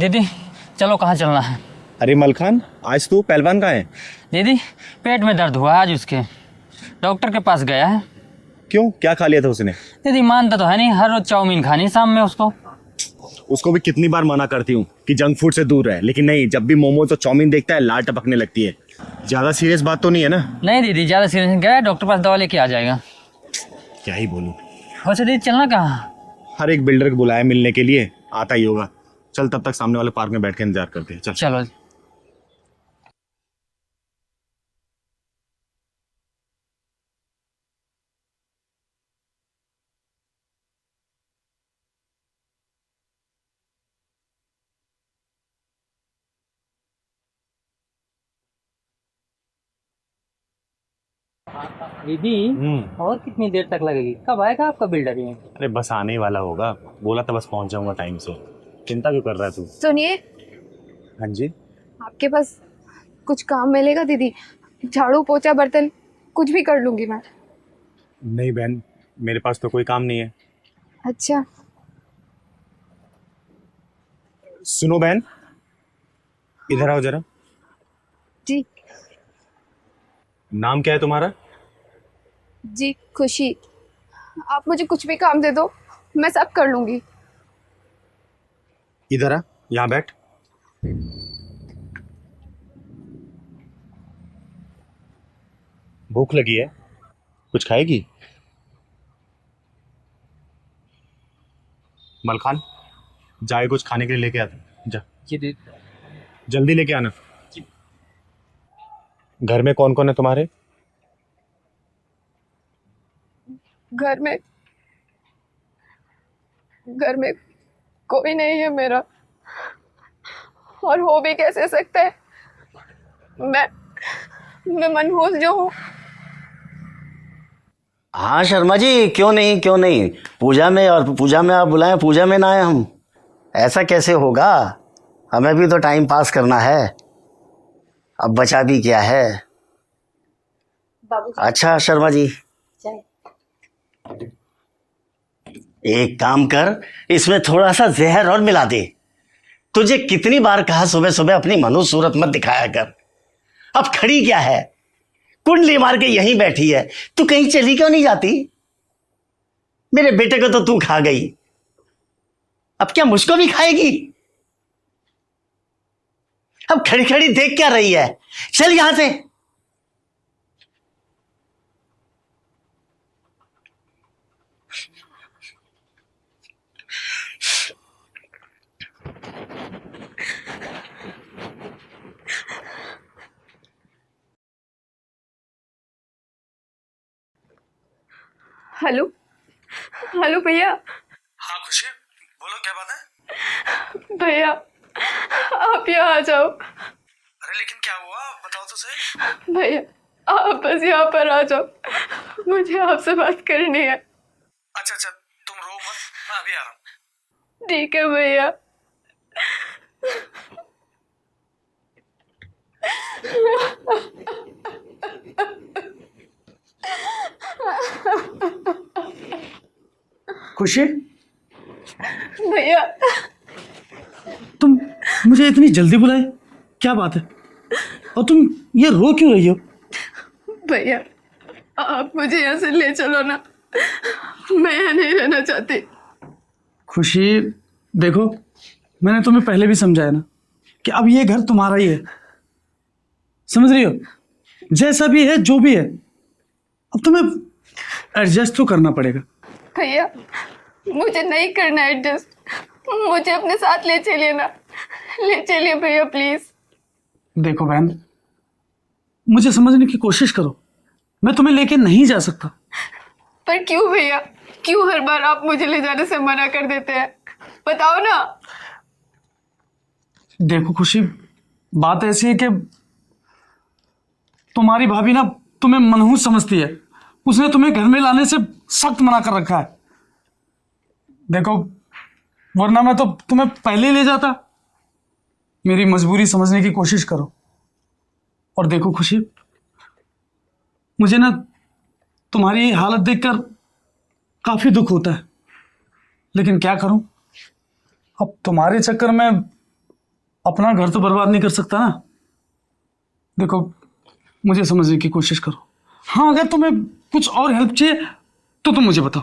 दीदी चलो, कहाँ चलना है? अरे मलखान, आज तू पहलवान कहाँ है? दीदी पेट में दर्द हुआ आज उसके, डॉक्टर के पास गया है। क्यों, क्या खा लिया था उसने? दीदी मानता तो है नहीं, हर रोज चाउमीन खानी शाम में उसको। उसको भी कितनी बार मना करती हूँ कि जंक फूड से दूर रहे, लेकिन नहीं, जब भी मोमोज और चाउमीन देखता है लार टपकने लगती है। ज्यादा सीरियस बात तो नहीं है ना? नहीं दीदी ज़्यादा सीरियस, गया डॉक्टर पास, दवा लेके आ जाएगा। क्या ही बोलूं। वैसे दीदी चलना कहाँ? हर एक बिल्डर को बुलाया मिलने के लिए, आता ही होगा। चल तब तक सामने वाले पार्क में बैठ के इंतजार करते हैं। चल चलो। दीदी और कितनी देर तक लगेगी? कब आएगा आपका बिल्डर ये? अरे बस आने ही वाला होगा, बोला था बस पहुंच जाऊंगा टाइम से। चिंता क्यों कर रहा है तू? सुनिए, हाँ जी। आपके पास कुछ काम मिलेगा दीदी? झाड़ू पोछा बर्तन कुछ भी कर लूंगी मैं। नहीं बहन, मेरे पास तो कोई काम नहीं है। अच्छा। सुनो बहन, इधर आओ जरा। जी। नाम क्या है तुम्हारा? जी खुशी। आप मुझे कुछ भी काम दे दो, मैं सब कर लूंगी। इधर आ, यहाँ बैठ। भूख लगी है, कुछ खाएगी? मलखान, जाए कुछ खाने के लिए लेके आता जा। जी दीदी। जल्दी लेके आना। घर में कौन कौन है तुम्हारे? घर में कोई नहीं है मेरा, और हो भी कैसे सकता है? मैं मनहूस जो हूँ। हाँ शर्मा जी, क्यों नहीं, पूजा में, और पूजा में आप बुलाएं, पूजा में ना आए हम? ऐसा कैसे होगा? हमें भी तो टाइम पास करना है, अब बचा भी क्या है। बाबूजी। अच्छा शर्मा जी, एक काम कर, इसमें थोड़ा सा जहर और मिला दे। तुझे कितनी बार कहा सुबह सुबह अपनी मनु सूरत मत दिखाया कर। अब खड़ी क्या है, कुंडली मार के यहीं बैठी है, तू कहीं चली क्यों नहीं जाती? मेरे बेटे को तो तू खा गई, अब क्या मुझको भी खाएगी? अब खड़ी खड़ी देख क्या रही है, चल यहां से। हेलो हेलो भैया। हाँ खुशी, बोलो क्या बात है? भैया आप यहाँ आ जाओ। अरे लेकिन क्या हुआ, बताओ तो सही। भैया आप बस यहाँ पर आ जाओ, मुझे आपसे बात करनी है। अच्छा तुम रो मत, मैं अभी आ रहा हूँ। ठीक है भैया। खुशी, भैया तुम मुझे इतनी जल्दी बुलाए, क्या बात है? और तुम ये रो क्यों रही हो? भैया आप मुझे यहाँ से ले चलो ना, मैं यहाँ नहीं रहना चाहती। खुशी देखो, मैंने तुम्हें पहले भी समझाया ना कि अब ये घर तुम्हारा ही है, समझ रही हो? जैसा भी है, जो भी है, अब तुम्हें एडजस्ट तो करना पड़ेगा। भैया मुझे नहीं करना एडजस्ट, मुझे अपने साथ ले चलिए ना, ले चलिए भैया प्लीज। देखो बहन, मुझे समझने की कोशिश करो, मैं तुम्हें लेके नहीं जा सकता। पर क्यों भैया, क्यों हर बार आप मुझे ले जाने से मना कर देते हैं, बताओ ना। देखो खुशी, बात ऐसी है कि तुम्हारी भाभी ना तुम्हें मनहूस समझती है, उसने तुम्हें घर में लाने से सख्त मना कर रखा है। देखो, वरना मैं तो तुम्हें पहले ही ले जाता। मेरी मजबूरी समझने की कोशिश करो। और देखो खुशी, मुझे ना तुम्हारी हालत देखकर काफी दुख होता है, लेकिन क्या करूं, अब तुम्हारे चक्कर में अपना घर तो बर्बाद नहीं कर सकता ना। देखो, मुझे समझने की कोशिश करो। हाँ, अगर तुम्हें कुछ और हेल्प चाहिए तो तुम मुझे बताओ।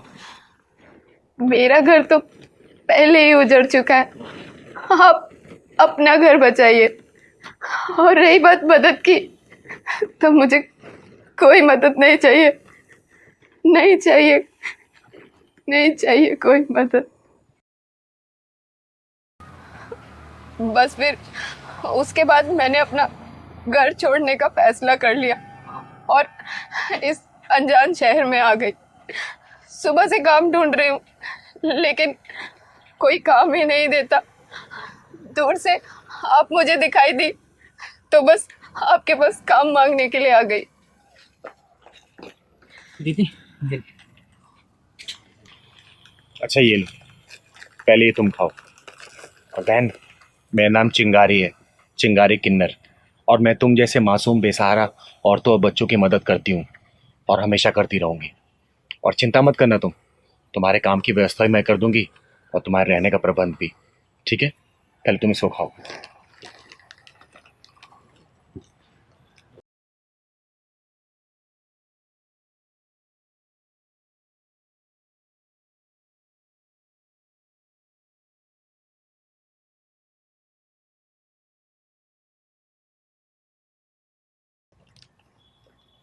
मेरा घर तो पहले ही उजड़ चुका है, आप अपना घर बचाइए। और रही बात मदद की, तो मुझे कोई मदद नहीं चाहिए, नहीं चाहिए, नहीं चाहिए कोई मदद। बस फिर उसके बाद मैंने अपना घर छोड़ने का फैसला कर लिया और इस अनजान शहर में आ गई। सुबह से काम ढूंढ रही हूँ, लेकिन कोई काम ही नहीं देता। दूर से आप मुझे दिखाई दी तो बस आपके पास काम मांगने के लिए आ गई। दीदी अच्छा ये लो, पहले ये तुम खाओ। और बहन, मेरा नाम चिंगारी है, चिंगारी किन्नर, और मैं तुम जैसे मासूम बेसहारा औरतों और बच्चों की मदद करती हूँ और हमेशा करती रहूँगी। और चिंता मत करना, तुम्हारे काम की व्यवस्था भी मैं कर दूंगी और तुम्हारे रहने का प्रबंध भी। ठीक है, पहले तुम इसको खाओ।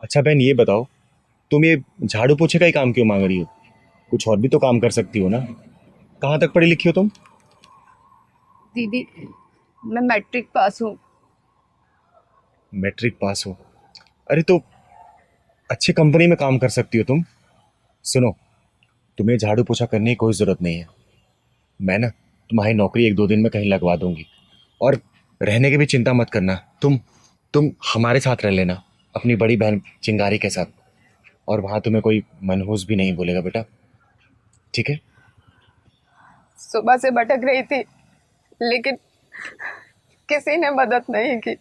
अच्छा बहन, ये बताओ, तुम ये झाड़ू पोछे का ही काम क्यों मांग रही हो? कुछ और भी तो काम कर सकती हो ना। कहाँ तक पढ़ी लिखी हो तुम? दीदी, मैं मैट्रिक पास हूँ। मैट्रिक पास हो? अरे तो अच्छी कंपनी में काम कर सकती हो तुम। सुनो, तुम्हें झाड़ू पोछा करने की कोई ज़रूरत नहीं है। मैं ना तुम्हारी नौकरी 1-2 दिन में कहीं लगवा दूंगी। और रहने की भी चिंता मत करना, तुम हमारे साथ रह लेना, अपनी बड़ी बहन चिंगारी के साथ। और वहाँ तुम्हें कोई मनहूस भी नहीं बोलेगा बेटा, ठीक है? सुबह से भटक रही थी, लेकिन किसी ने मदद नहीं की।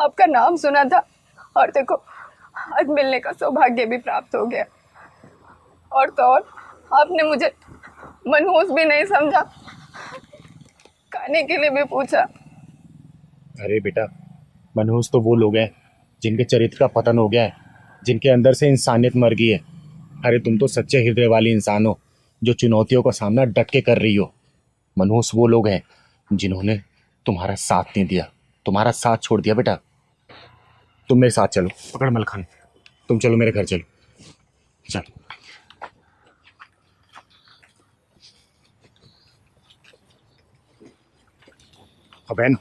आपका नाम सुना था और देखो, आज मिलने का सौभाग्य भी प्राप्त हो गया। और तो और, आपने मुझे मनहूस भी नहीं समझा, खाने के लिए भी पूछा। अरे बेटा, मनहूस तो वो लोग हैं जिनके चरित्र का पतन हो गया है, जिनके अंदर से इंसानियत मर गई है। अरे तुम तो सच्चे हृदय वाली इंसान हो, जो चुनौतियों का सामना डट के कर रही हो। मनहूस वो लोग हैं जिन्होंने तुम्हारा साथ नहीं दिया, तुम्हारा साथ छोड़ दिया। बेटा तुम मेरे साथ चलो, पकड़ मलखान, तुम चलो मेरे घर, चलो चल। बहन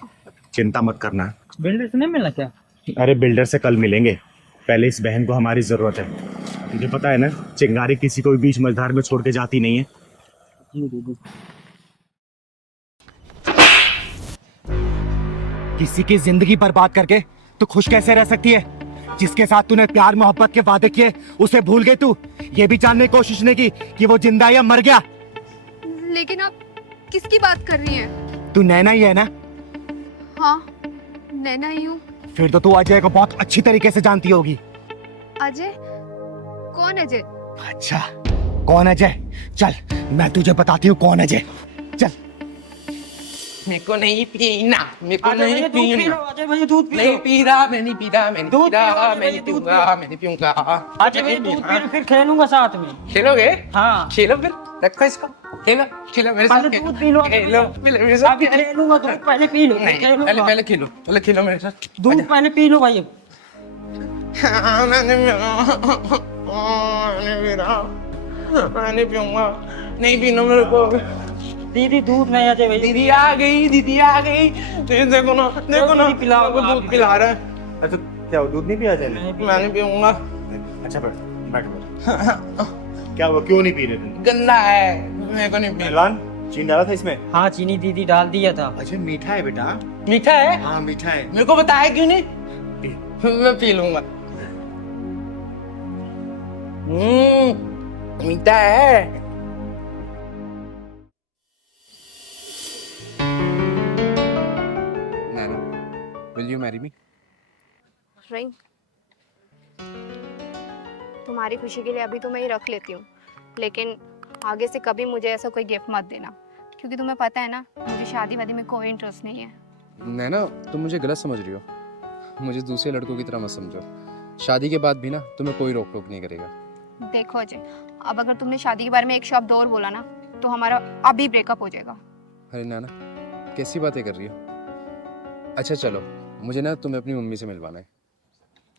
चिंता मत करना। बिल्डर से नहीं मिलना क्या? अरे बिल्डर से कल मिलेंगे, पहले इस बहन को हमारी जरूरत है। तुझे पता है ना, चिंगारी किसी को भी बीच मझधार में छोड़ के जाती नहीं है। किसी की जिंदगी बर्बाद करके तू खुश कैसे रह सकती है? जिसके साथ तूने प्यार मोहब्बत के वादे किए उसे भूल गई तू। ये भी जानने की कोशिश नहीं की कि वो जिंदा है या मर गया। लेकिन आप किसकी बात कर रही हैं? तू नैना ही है ना? हाँ, नैना ही हूँ। फिर तो तू अजय को बहुत अच्छी तरीके से जानती होगी। अजय? कौन अजय? अच्छा, कौन अजय? चल मैं तुझे बताती हूँ कौन अजय। चल। मेरे को नहीं पीना, मेरे को नहीं पीना, अजय भैया दूध नहीं पी रहा, मैं नहीं पी रहा, मैं नहीं पी रहा, मैं नहीं पीऊंगा, मैं नहीं पीऊंगा। अजय भैया दूध पी लो, फिर खेलूंगा साथ में। खेलोगे? हाँ खेलो फिर, रखो इसको, खेलो खेलो मेरे साथ, पहले दूध पी लो, खेलो मेरे साथ, अभी खेलूंगा, दूध पहले पी लो, नहीं, खेलूंगा। पहले खेलो, पहले खेलो मेरे साथ, दूध पहले पी लो भाई। मैंने पीऊंगा, नहीं पीना मेरे को। दीदी दूध नहीं, अजय भैया दीदी आ गई, दीदी आ गई, देखो ना, देखो ना, पिलाओ, दूध पिला रहा है। अच्छा क्या दूध नहीं पिया जाए? मैं नहीं पीऊंगा, अच्छा बैठ बैठ। क्या हुआ, क्यों नहीं पी रहे तुम? गंदा है, मेरे को नहीं पीना। पहलवान, चीनी डाला था इसमें? हाँ, चीनी दीदी डाल दिया था। अच्छा मीठा है बेटा? मीठा है? हाँ मीठा है। मेरे को बताया क्यों नहीं? मैं पी लूंगा। मीठा है। Nana, will you marry me? Ring, तुम्हारी खुशी के लिए अभी तो मैं ये रख लेती हूँ, लेकिन आगे से कभी मुझे ऐसा कोई गिफ्ट मत देना। क्योंकि तुम्हें पता है ना, मुझे शादी वादी में कोई इंटरेस्ट नहीं है। नैना, तुम मुझे गलत समझ रही हो। मुझे दूसरे लड़कों की तरह मत समझो। शादी के बाद भी ना तुम्हें कोई रोक टोक नहीं करेगा। देखो अजय, अब अगर तुमने शादी के बारे में एक शब्द और बोला ना, तो हमारा अभी ब्रेकअप हो जाएगा। अरे नैना, कैसी बातें कर रही हो? अच्छा चलो, मुझे ना तुम्हें अपनी मम्मी से मिलवाना है।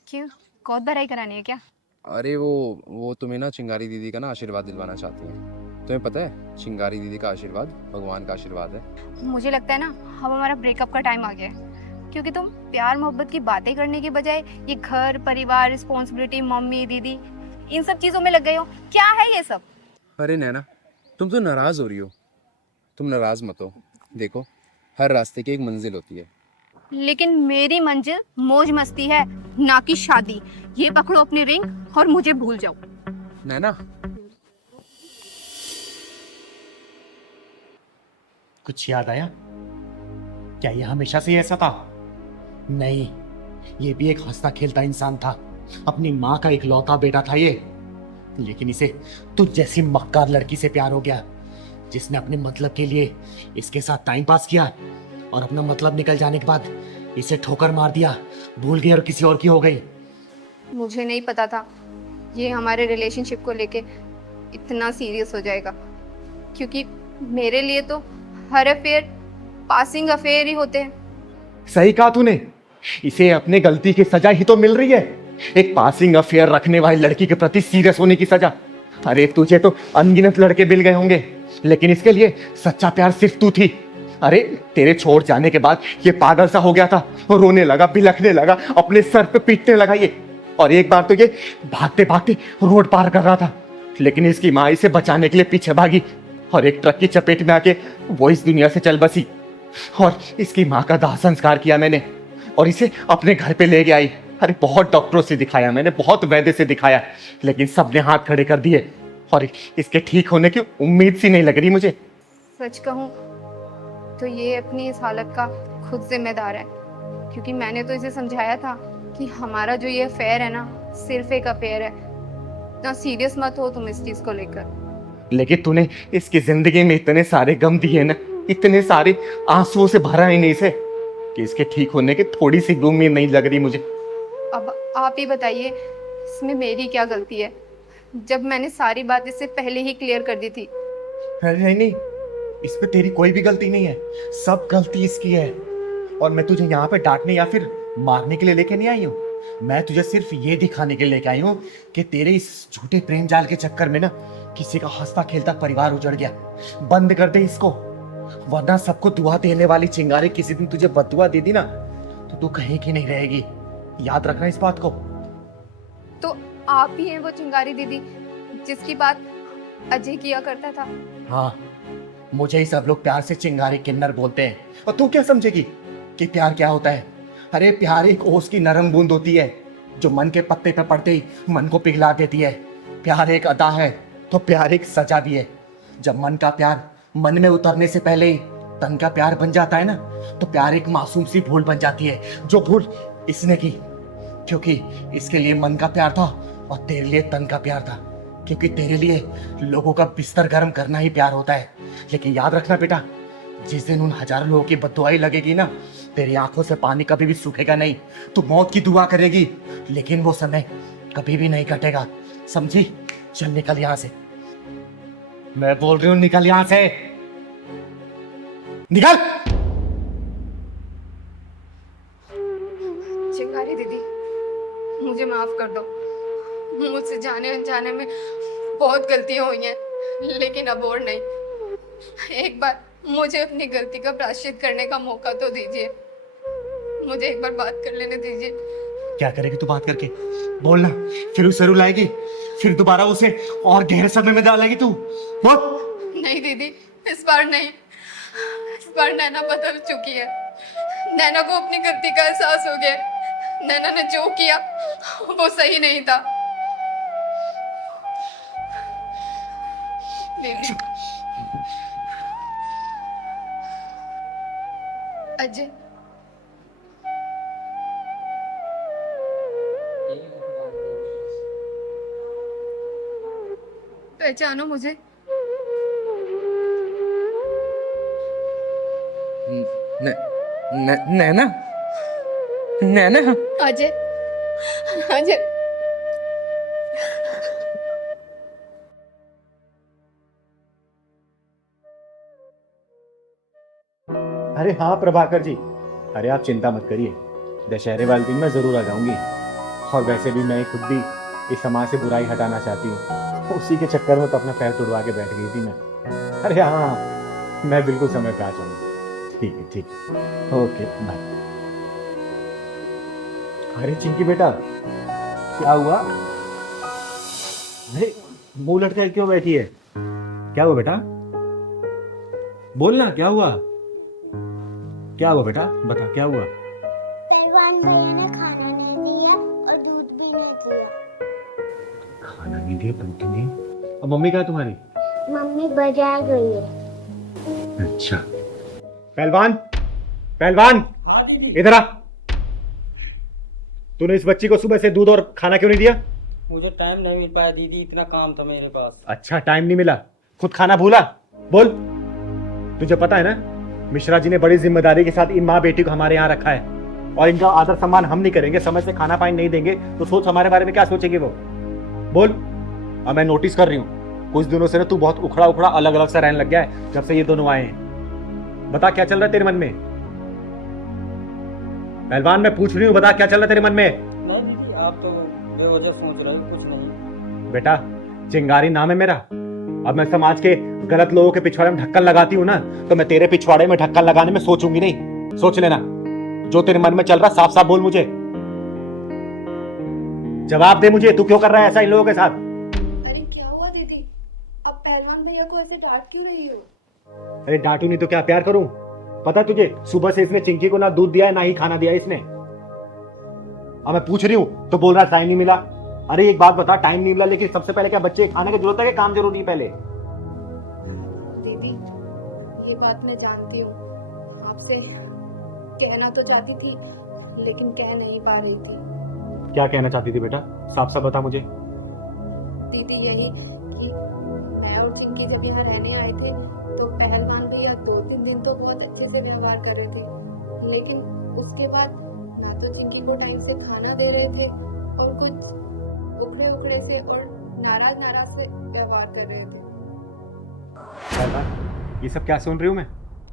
क्यों, कौत भराई करानी है क्या? अरे वो तुम्हें ना चिंगारी दीदी का ना आशीर्वाद दिलवाना चाहती है। तुम्हें पता है, चिंगारी दीदी का आशीर्वाद भगवान का आशीर्वाद है। मुझे लगता है ना, अब हमारा ब्रेकअप का टाइम आ गया है। क्योंकि तुम प्यार मोहब्बत की बातें करने के बजाय ये घर परिवार, रिस्पॉन्सिबिलिटी, मम्मी दीदी, इन सब चीज़ों में लग गए हो। क्या है ये सब? अरे नैना, तुम तो नाराज़ हो रही हो। तुम नाराज़ मत हो। देखो, हर रास्ते की एक मंजिल होती है। लेकिन मेरी मंजिल मौज मस्ती है, ना कि शादी। ये पकड़ो अपनी रिंग और मुझे भूल जाओ। नैना, कुछ याद आया? क्या ये हमेशा से ऐसा था? नहीं, ये भी एक हंसता खेलता इंसान था। अपनी माँ का इकलौता बेटा था ये। लेकिन इसे तुझ जैसी मक्कार लड़की से प्यार हो गया, जिसने अपने मतलब के लिए इसके साथ टाइम पास किया और अपना मतलब निकल जाने के बाद इसे ठोकर मार दिया, भूल गई और किसी और की हो गई। मुझे नहीं पता था ये हमारे रिलेशनशिप को लेके इतना सीरियस हो जाएगा। क्योंकि मेरे लिए तो हर अफेयर पासिंग अफेयर ही होते हैं। सही कहा तूने, इसे अपने गलती की सजा ही तो मिल रही है। एक पासिंग अफेयर रखने वाली लड़की के प्रति सीरियस होने की सजा। अरे तुझे तो अनगिनत लड़के मिल गए होंगे, लेकिन इसके लिए सच्चा प्यार सिर्फ तू थी। अरे तेरे छोड़ जाने के बाद ये पागल सा हो गया था, रोने लगा, बिलखने लगा, अपने सर पे पीटने लगा ये। और एक बार तो ये भागते भागते रोड पार कर रहा था, लेकिन इसकी माँ इसे बचाने के लिए पीछे भागी और एक ट्रक की चपेट में आके वो इस दुनिया से चल बसी। और इसकी माँ का दाह संस्कार किया मैंने और इसे अपने घर पे ले गया आई। अरे बहुत डॉक्टरों से दिखाया मैंने, बहुत वैद्य से दिखाया, लेकिन सबने हाथ खड़े कर दिए और इसके ठीक होने की उम्मीद सी नहीं लग रही मुझे। सच कहूँ तो ये अपनी इस हालत का खुद जिम्मेदार है। क्योंकि मैंने तो इसे समझाया था कि हमारा जो ये अफेयर है ना, सिर्फ एक अफेयर है। ना सीरियस मत हो तुम इस चीज को लेकर। लेकिन तूने इसकी जिंदगी में इतने सारे गम दिए ना, इतने सारे आंसुओं से भरा ही नहीं इसे, कि इसके ठीक होने की थोड़ी सी उम्मीद नहीं लग रही मुझे। अब आप ही बताइए, इसमें मेरी क्या गलती है, जब मैंने सारी बात इससे पहले ही क्लियर कर दी थी। नहीं नहीं, इसमें तेरी कोई भी गलती नहीं है, सब गलती इसकी है। और मैं तुझे यहाँ पे डांटने या फिर मारने के लिए लेके नहीं आई हूँ। मैं तुझे सिर्फ ये दिखाने के लिए लेके आई हूँ कि तेरे इस झूठे प्रेम जाल के चक्कर में ना किसी का हंसता खेलता परिवार उजड़ गया। बंद कर दे इसको, वरना सबको दुआ देने वाली चिंगारी किसी दिन तुझे बददुआ दे दी ना, तो तू कहीं की नहीं रहेगी। याद रखना इस बात को। तो आप ही हैं वो चिंगारी दीदी जिसकी बात अजय किया करता था? हाँ, मुझे ही सब लोग प्यार से चिंगारी किन्नर बोलते हैं। और तू क्या समझेगी कि प्यार क्या होता है? अरे प्यार एक ओस की नरम बूंद होती है जो मन के पत्ते पे पड़ते ही मन को पिघला देती है। प्यार एक अदा है तो प्यार एक सजा भी है। जब मन का प्यार मन में उतरने से पहले ही तन का प्यार बन जाता है ना, तो प्यार एक मासूम सी भूल बन जाती है, जो भूल इसने की। क्योंकि इसके लिए मन का प्यार था और तेरे लिए तन का प्यार था। क्योंकि तेरे लिए लोगों का बिस्तर गर्म करना ही प्यार होता है। लेकिन याद रखना बेटा, जिस दिन उन हजारों लोगों की बददुआई लगेगी ना, तेरी आंखों से पानी कभी भी सूखेगा नहीं। तू मौत की दुआ करेगी, लेकिन वो समय कभी भी नहीं कटेगा, समझी? चल निकल यहां से, मैं बोल रही हूं निकल यहां से, निकल। चिंगारी दीदी, मुझे माफ कर दो। मुझसे जाने अनजाने में बहुत गलतियां हुई हैं, लेकिन अब और नहीं। एक बार मुझे अपनी गलती का प्रायश्चित करने का मौका तो दीजिए। मुझे एक बार बात कर लेने दीजिए। क्या करेगी तू बात करके? बोलना, फिर उसे रुलाएगी, फिर दोबारा उसे और गहरे सदमे में डालेगी तू? बोल। नहीं दीदी, इस बार नहीं। इस बार नैना बदल चुकी है। नैना को अपनी गलती का एहसास हो गया। नैना ने जो किया वो सही नहीं था। दीदी, अजय, पहचानो मुझे? नैना नैना अजय, अजय, अरे हाँ प्रभाकर जी, अरे आप चिंता मत करिए, दशहरे वाले दिन मैं जरूर आ जाऊंगी। और वैसे भी मैं खुद भी इस समाज से बुराई हटाना चाहती हूँ, उसी के चक्कर में तो अपना पैर तुड़वा के बैठ गई थी मैं। अरे हाँ, मैं बिल्कुल समय पे आ जाऊंगी। ठीक है, ठीक है, ओके बाय। अरे चिंकी बेटा, क्या हुआ? अरे मुंह लटका क्यों बैठी है? क्या हुआ बेटा? बोलना, क्या हुआ? क्या हुआ बेटा, बता क्या हुआ? पहलवान भैया ने खाना नहीं दिया और दूध भी नहीं दिया। खाना नहीं दिया, दूध नहीं दिया। और मम्मी कहाँ है तुम्हारी? मम्मी बाजार गई है। अच्छा। पहलवान, पहलवान, इधर आ। तूने इस बच्ची को सुबह से दूध और खाना क्यों नहीं दिया? मुझे टाइम नहीं मिल पाया दीदी, इतना काम था मेरे पास। अच्छा, टाइम नहीं मिला, खुद खाना भूला? बोल। तुझे पता है ना, मिश्रा जी ने बड़ी जिम्मेदारी के साथ इन माँ बेटी को हमारे यहाँ रखा है, और इनका आदर सम्मान हम नहीं करेंगे, समय से खाना पानी नहीं देंगे, तो सोच हमारे बारे में क्या सोचेंगे वो। बोल। अब मैं नोटिस कर रही हूँ, कुछ दिनों से ना तू बहुत उखड़ा उखड़ा अलग अलग सा रहने लग गया है जब से ये दोनों आए हैं। बता क्या चल रहा है तेरे मन में? पहलवान मैं पूछ रही हूँ, बता क्या चल रहा है तेरे मन में? नहीं दीदी, आप तो बेवजह सोच रहे हो, कुछ नहीं। बेटा, चिंगारी नाम है मेरा। अब मैं समाज के गलत लोगों के पिछवाड़े में ढक्कन लगाती हूँ ना, तो मैं तेरे पिछवाड़े में ढक्कन लगाने में सोचूंगी नहीं। सोच लेना, जो तेरे मन में चल रहा साफ साफ बोल मुझे, जवाब दे मुझे। तू क्यों कर रहा है ऐसा इन लोगों के साथ? अरे क्या हुआ दीदी, अब पहलवान भैया को ऐसे डांट क्यों रही हो? अरे डांटू नहीं तो क्या प्यार करूं? पता तुझे, सुबह से इसने चिंकी को ना दूध दिया है ना ही खाना दिया है इसने। अब मैं पूछ रही हूँ तो बोल रहा टाइम नहीं मिला। अरे एक बात बता, टाइम नहीं मिला लेकिन सबसे पहले क्या बच्चे खाने की जरूरत है कि काम जरूरी है पहले? दीदी, ये बात मैं जानती हूँ, आपसे कहना तो चाहती थी लेकिन कह नहीं पा रही थी। क्या कहना चाहती थी बेटा, साफ साफ बता मुझे। दीदी यही कि मैं और चिंकी जब यहाँ रहने आए थे तो पहलवान भैया 2-3 दिन तो बहुत अच्छे से व्यवहार कर रहे थे, लेकिन उसके बाद ना तो चिंकी को टाइम से खाना दे रहे थे और कुछ उखड़े उखड़े से और नाराज से व्यवहार कर रहे थे। ये सब क्या सुन रही हूँ मैं?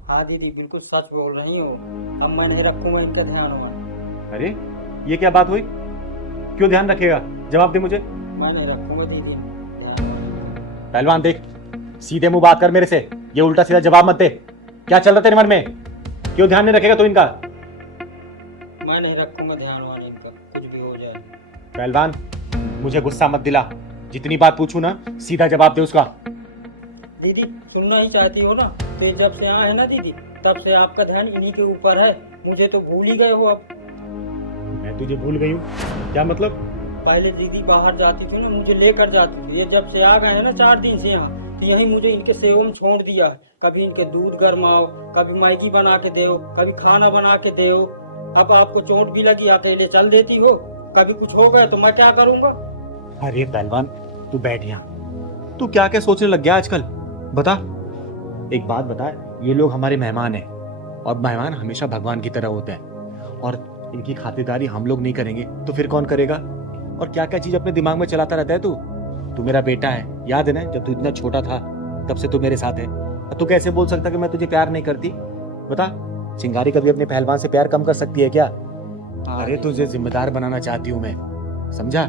हाँ दीदी, बिल्कुल सच बोल रही हो। अब मैं नहीं रखूंगा इनका ध्यान हुआ। अरे ये क्या बात हुई? क्यों ध्यान रखेगा? जवाब दे मुझे। मैं नहीं रखूंगा दीदी ध्यान। पहलवान देख, सीधे मुंह बात कर मेरे से, ये उल्टा सीधा जवाब मत दे। क्या चल रहा तेरे मन में? क्यों ध्यान नहीं रखेगा तू इनका? मैं नहीं रखूंगा ध्यान वाला इनका, कुछ भी हो जाए। पहलवान मुझे गुस्सा मत दिला, जितनी बात पूछू ना सीधा जवाब दे उसका। दीदी सुनना ही चाहती हो ना, तो जब से आए हैं ना दीदी, तब से आपका ध्यान इन्हीं के ऊपर है। मुझे तो भूल ही गए हो अब। मैं तुझे भूल गई हूँ? क्या मतलब? पहले दीदी बाहर जाती थी ना, मुझे लेकर जाती थी। ये जब से आ गए हैं ना 4 दिन से यहाँ, तो यही मुझे इनके सेवा में छोड़ दिया। कभी इनके दूध गरमाओ, कभी मैगी बना के दो, कभी खाना बना के दो। अब आपको चोट भी लगी, आप ले चल देती हो। कभी कुछ हो गया तो मैं क्या करूँगा? अरे पहलवान तू बैठ यहाँ। तू क्या क्या सोचने लग गया आजकल? बता, एक बात बता, ये लोग हमारे मेहमान हैं और मेहमान हमेशा भगवान की तरह होते हैं, और इनकी खातिरदारी हम लोग नहीं करेंगे तो फिर कौन करेगा? और क्या क्या चीज अपने दिमाग में चलाता रहता है तू। तू मेरा बेटा है, याद है ना, जब तू इतना छोटा था तब से तू मेरे साथ है। तू कैसे बोल सकता कि मैं तुझे प्यार नहीं करती? बता, चिंगारी कभी अपने पहलवान से प्यार कम कर सकती है क्या? अरे तुझे जिम्मेदार बनाना चाहती हूँ मैं, समझा?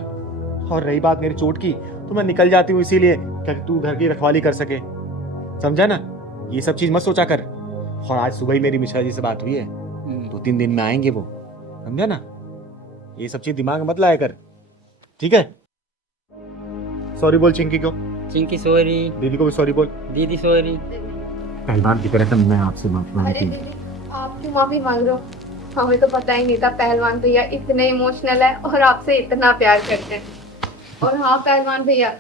और रही बात मेरी चोट की, तो मैं निकल जाती हूँ इसीलिए कि तू घर की रखवाली कर सके, समझा ना? ये सब चीज मत सोचा कर। और आज सुबह ही मेरी मिश्रा जी से बात हुई है, 2-3 दिन में आएंगे वो, समझा ना? ये सब चीज दिमाग में मत लाया कर, ठीक है? सॉरी बोल चिंकी को। चिंकी सॉरी। दीदी को भी सॉरी बोल। दीदी सॉरी। पहलवान की तरह मैं आपसे माफी अरे मांगती हूँ। दीदी, आप क्यों माफी मांग रहे हो? हमें तो पता ही नहीं था पहलवान भैया इतने इमोशनल है और आपसे इतना प्यार करते हैं। और हाँ पहलवान भैया,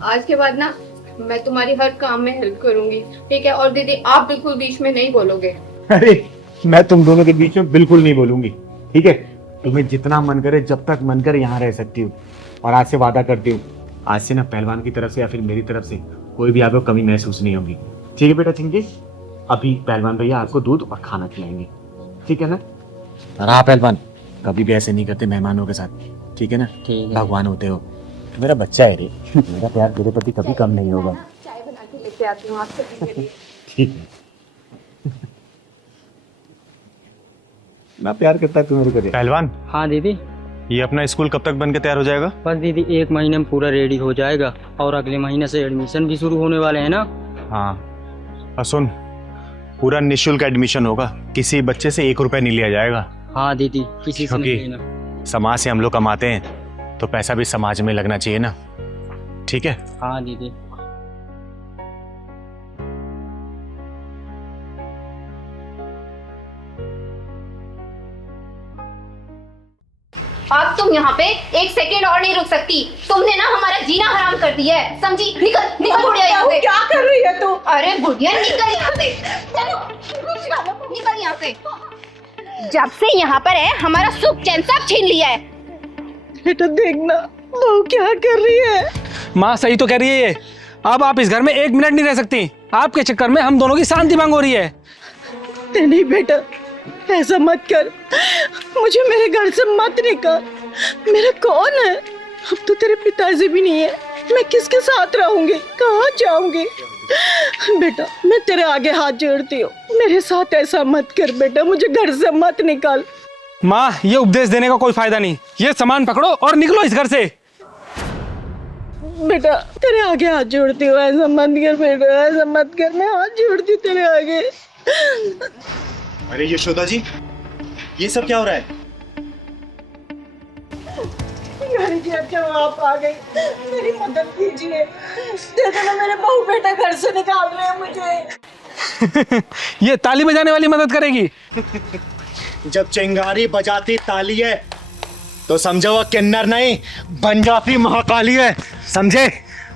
आज के बाद ना मैं तुम्हारी हर काम में हेल्प करूंगी, ठीक है? और दीदी आप बिल्कुल बीच में नहीं बोलोगे। अरे मैं तुम दोनों के बीच में बिल्कुल नहीं बोलूंगी, ठीक है? तुम्हें जितना मन करे, जब तक मन करे यहाँ रह सकती हूँ। और आज से वादा करती हूँ, आज से ना पहलवान की तरफ से या फिर मेरी तरफ से कोई भी आपको कमी महसूस नहीं होगी, ठीक है बेटा चिंकी? अभी पहलवान भैया आपको दूध और खाना खिलाएंगे, ठीक है ना? और हाँ पहलवान, कभी भी ऐसे नहीं करते मेहमानों के साथ, ठीक है ना? ठीक है। भगवान होते हो, मेरा बच्चा है रे, मेरा प्यार तेरे प्रति कभी कम नहीं होगा। चाय बना के लेके आती हूँ आपके लिए। ठीक है। ना प्यार करता है तू मेरे को। पहलवान, हाँ दीदी। ये अपना स्कूल कब तक बन के तैयार हो जाएगा? बस दीदी 1 महीने में पूरा रेडी हो जाएगा और अगले महीने से एडमिशन भी शुरू होने वाले हैं ना। हाँ, और सुन, पूरा निःशुल्क एडमिशन होगा, किसी बच्चे से 1 रुपया नहीं लिया जाएगा। हाँ दीदी, किसी से नहीं क्योंकि लेना। समाज से हम लोग कमाते हैं तो पैसा भी समाज में लगना चाहिए ना, ठीक है? हाँ दीदी। अब तुम यहाँ पे 1 सेकंड और नहीं रुक सकती। तुमने ना हमारा जीना हराम कर दिया है, समझी? निकल निकल बुढ़िया यहाँ से। क्या कर रही है तू? अरे बुढ़िया निकल यहाँ से, चलो निकल यहाँ से। जब से यहाँ पर है हमारा सुख चैन सब छीन लिया है। बेटा देखना वो क्या कर रही है। माँ सही तो कह रही है ये। अब आप इस घर में 1 मिनट नहीं रह सकती। आपके चक्कर में हम दोनों की शांति भंग हो रही है। नहीं बेटा, ऐसा मत कर, मुझे मेरे घर से मत निकाल। मेरा कौन है? अब तो तेरे पिताजी भी नहीं है, मैं किसके साथ रहूंगी, कहाँ जाऊंगी? बेटा मैं तेरे आगे हाथ जोड़ती हूँ, मेरे साथ ऐसा मत कर बेटा, मुझे घर से मत निकाल। माँ ये उपदेश देने का कोई फायदा नहीं। ये सामान पकड़ो और निकलो इस घर से। बेटा तेरे आगे हाथ जोड़ती हूँ, ऐसा मत कर बेटा, ऐसा मत कर, मैं हाथ जोड़ती हूँ तेरे आगे। अरे यशोदा जी, ये सब क्या हो रहा है? घर की अच्छा आप आ गई, मेरी मदद कीजिए। देखो ना मेरे बहू बेटा घर से निकाल रहे हैं मुझे। ये ताली बजाने वाली मदद करेगी? जब चिंगारी बजाती ताली है तो समझो वो किन्नर नहीं, बन जाती महाकाली है, समझे?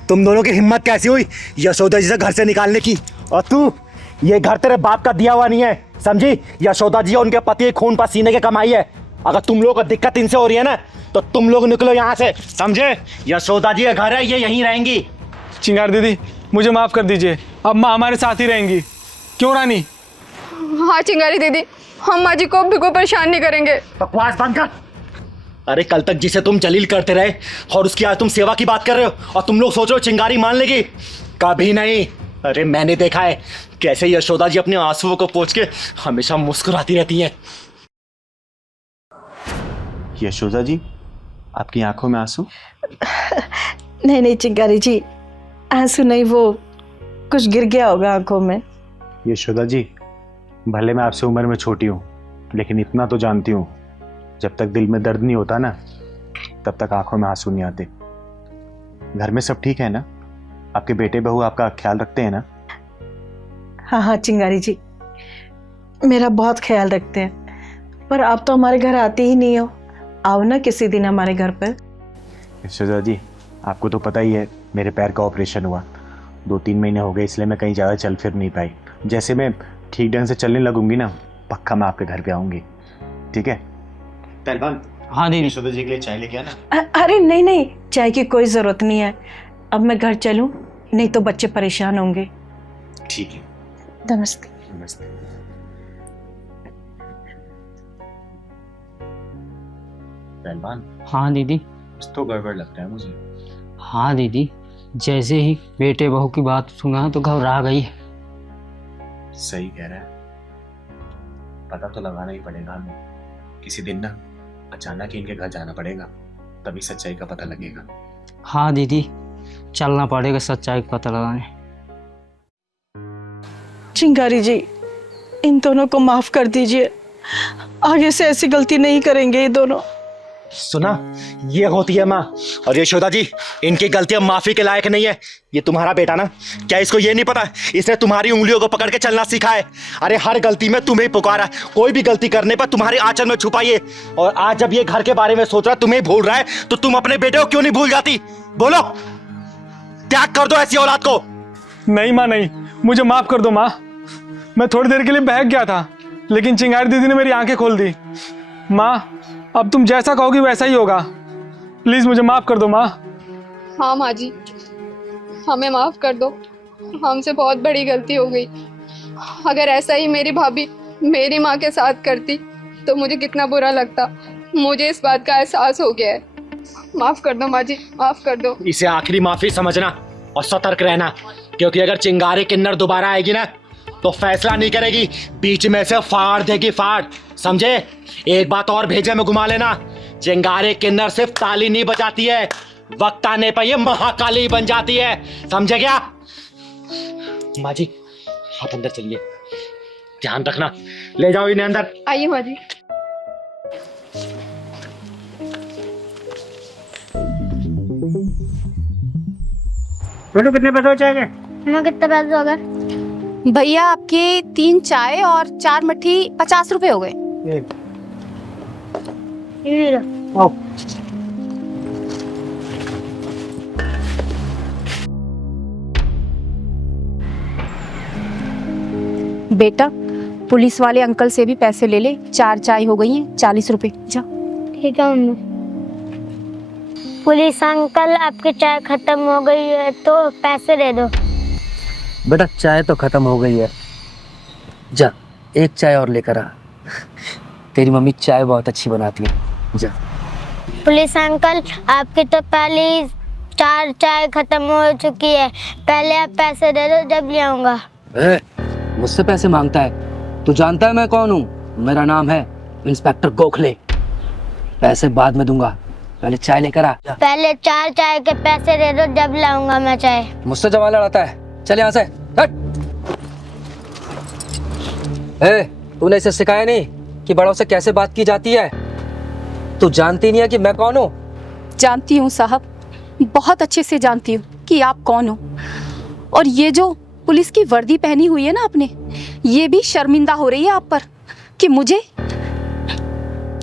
तुम दोनों की हिम्मत कैसी हुई यशोदा जी से घर से निकालने की? और तू, ये घर तेरे बाप का दिया हुआ नहीं है, समझी? यशोदा जी और उनके पति खून पसीने की कमाई है। अगर तुम लोगों को दिक्कत इनसे हो रही है ना तो तुम लोग निकलो यहाँ से, समझे? यशोदा जी का घर है, ये यहीं रहेंगी। चिंगार दीदी मुझे माफ कर दीजिए, अब माँ हमारे साथ ही रहेंगी। क्यों रानी? हाँ चिंगारी दीदी, हम माँ जी को भी कोई परेशान नहीं करेंगे। बकवास बंद कर। अरे कल तक जिसे तुम जलील करते रहे और उसकी आज तुम सेवा की बात कर रहे हो और तुम लोग सोच रहे हो चिंगारी मान लेगी? कभी नहीं। अरे मैंने देखा है कैसे यशोदा जी अपने आंसुओं को पोंछ के हमेशा मुस्कुराती रहती हैं। यशोदा जी, आपकी आंखों में आंसू? नहीं नहीं चिंगारी जी, आंसू नहीं, वो कुछ गिर गया होगा आंखों में। यशोदा जी, भले मैं आपसे उम्र में छोटी हूँ लेकिन इतना तो जानती हूँ, जब तक दिल में दर्द नहीं होता ना तब तक आंखों में आंसू नहीं आते। घर में सब ठीक है ना? आपके बेटे बहू आपका ख्याल रखते हैं ना? हाँ हाँ चिंगारी जी, मेरा बहुत ख्याल रखते हैं, पर आप तो हमारे घर आते ही नहीं हो। आओ ना किसी दिन हमारे घर पर। यशोदा जी, आपको तो पता ही है मेरे पैर का ऑपरेशन हुआ, 2-3 महीने हो गए, इसलिए मैं कहीं ज़्यादा चल फिर नहीं पाई। जैसे मैं ठीक ढंग से चलने लगूंगी ना, पक्का मैं आपके घर पे आऊँगी, ठीक है? पहलवान, हाँ दीदी। यशोदा जी के लिए चाय लेके आना। अरे नहीं नहीं, चाय की कोई ज़रूरत नहीं है, अब मैं घर चलूं, नहीं तो बच्चे परेशान होंगे। ठीक है, नमस्ते। नमस्ते। पहलवान, हाँ दीदी। कुछ तो गड़बड़ लगता है मुझे। हाँ दीदी, जैसे ही बेटे बहू की बात सुना तो घबरा गई। सही कह रहा है, पता तो लगाना ही पड़ेगा हमें। किसी दिन ना अचानक ही इनके घर जाना पड़ेगा, तभी सच्चाई का पता लगेगा। हाँ दीदी, चलना पड़ेगा सच्चाई का पता लगाने। चिंगारी जी, इन दोनों को माफ कर दीजिए, आगे से ऐसी गलती नहीं करेंगे ये दोनों। सुना, ये होती है माँ। और यशोदा जी, इनकी गलतियां माफी के लायक नहीं है। ये तुम्हारा बेटा ना, क्या इसको ये नहीं पता इसने तुम्हारी उंगलियों को पकड़ के चलना सीखा है? अरे हर गलती में तुम्हें पुकारा, कोई भी गलती करने पर तुम्हारे आंचल में छुपाइए। और आज जब ये घर के बारे में सोच रहा है, तुम्हें भूल रहा है, तो तुम अपने बेटे को क्यों नहीं भूल जाती? बोलो, त्याग कर दो ऐसी औलाद को। नहीं माँ नहीं, मुझे माफ कर दो माँ। मैं थोड़ी देर के लिए बहक गया था, लेकिन चिंगारी दीदी ने मेरी आंखें खोल दी। माँ अब तुम जैसा कहोगी वैसा ही होगा, प्लीज मुझे माफ कर दो माँ। हाँ माँ जी, हमें माफ कर दो, हमसे बहुत बड़ी गलती हो गई, अगर ऐसा ही मेरी भाभी मेरी माँ के साथ करती तो मुझे कितना बुरा लगता। मुझे इस बात का एहसास हो गया है। माफ कर दो माँ जी, माफ कर दो। इसे आखिरी माफी समझना और सतर्क रहना, क्योंकि अगर चिंगारी किन्नर दोबारा आएगी ना तो फैसला नहीं करेगी, बीच में से फाड़ देगी, फाड़, समझे? एक बात और भेजे में घुमा लेना, चिंगारी किन्नर सिर्फ ताली नहीं बजाती है, वक्त आने पर ये महाकाली बन जाती है, समझे क्या? माँ जी आप अंदर चलिए, ध्यान रखना, ले जाओ इन्हें अंदर। आइए माँ जी। बेटू कितने पैसे हो जाएंगे? हमें कितने पैसे हो गए? भैया आपके 3 चाय और 4 मट्ठी 50 रुपए हो गए। ये लो। आओ। बेटा पुलिस वाले अंकल से भी पैसे ले ले, 4 चाय हो गई हैं 40 रुपए। जा। ठीक है मम्मी। पुलिस अंकल आपकी चाय खत्म हो गई है तो पैसे दे दो। बेटा चाय तो खत्म हो गई है, जा एक चाय और लेकर आ, तेरी मम्मी चाय बहुत अच्छी बनाती है, जा। पुलिस अंकल आपकी तो पहले 4 चाय खत्म हो चुकी है, पहले आप पैसे दे दो जब ले आऊंगा। मुझसे पैसे मांगता है? तू जानता है मैं कौन हूँ? मेरा नाम है इंस्पेक्टर गोखले। पैसे बाद में दूंगा, पहले चाय लेकर आ। पहले 4 चाय के पैसे दे दो जब लाऊंगा मैं चाय। मुझसे जवान लड़ाता है, चल यहाँ से हट। तूने इसे सिखाया नहीं कि बड़ों से कैसे बात की जाती है? तू जानती नहीं है कि मैं कौन हूँ? जानती हूँ साहब, बहुत अच्छे से जानती हूँ कि आप कौन हो। और ये जो पुलिस की वर्दी पहनी हुई है ना आपने, ये भी शर्मिंदा हो रही है आप पर कि मुझे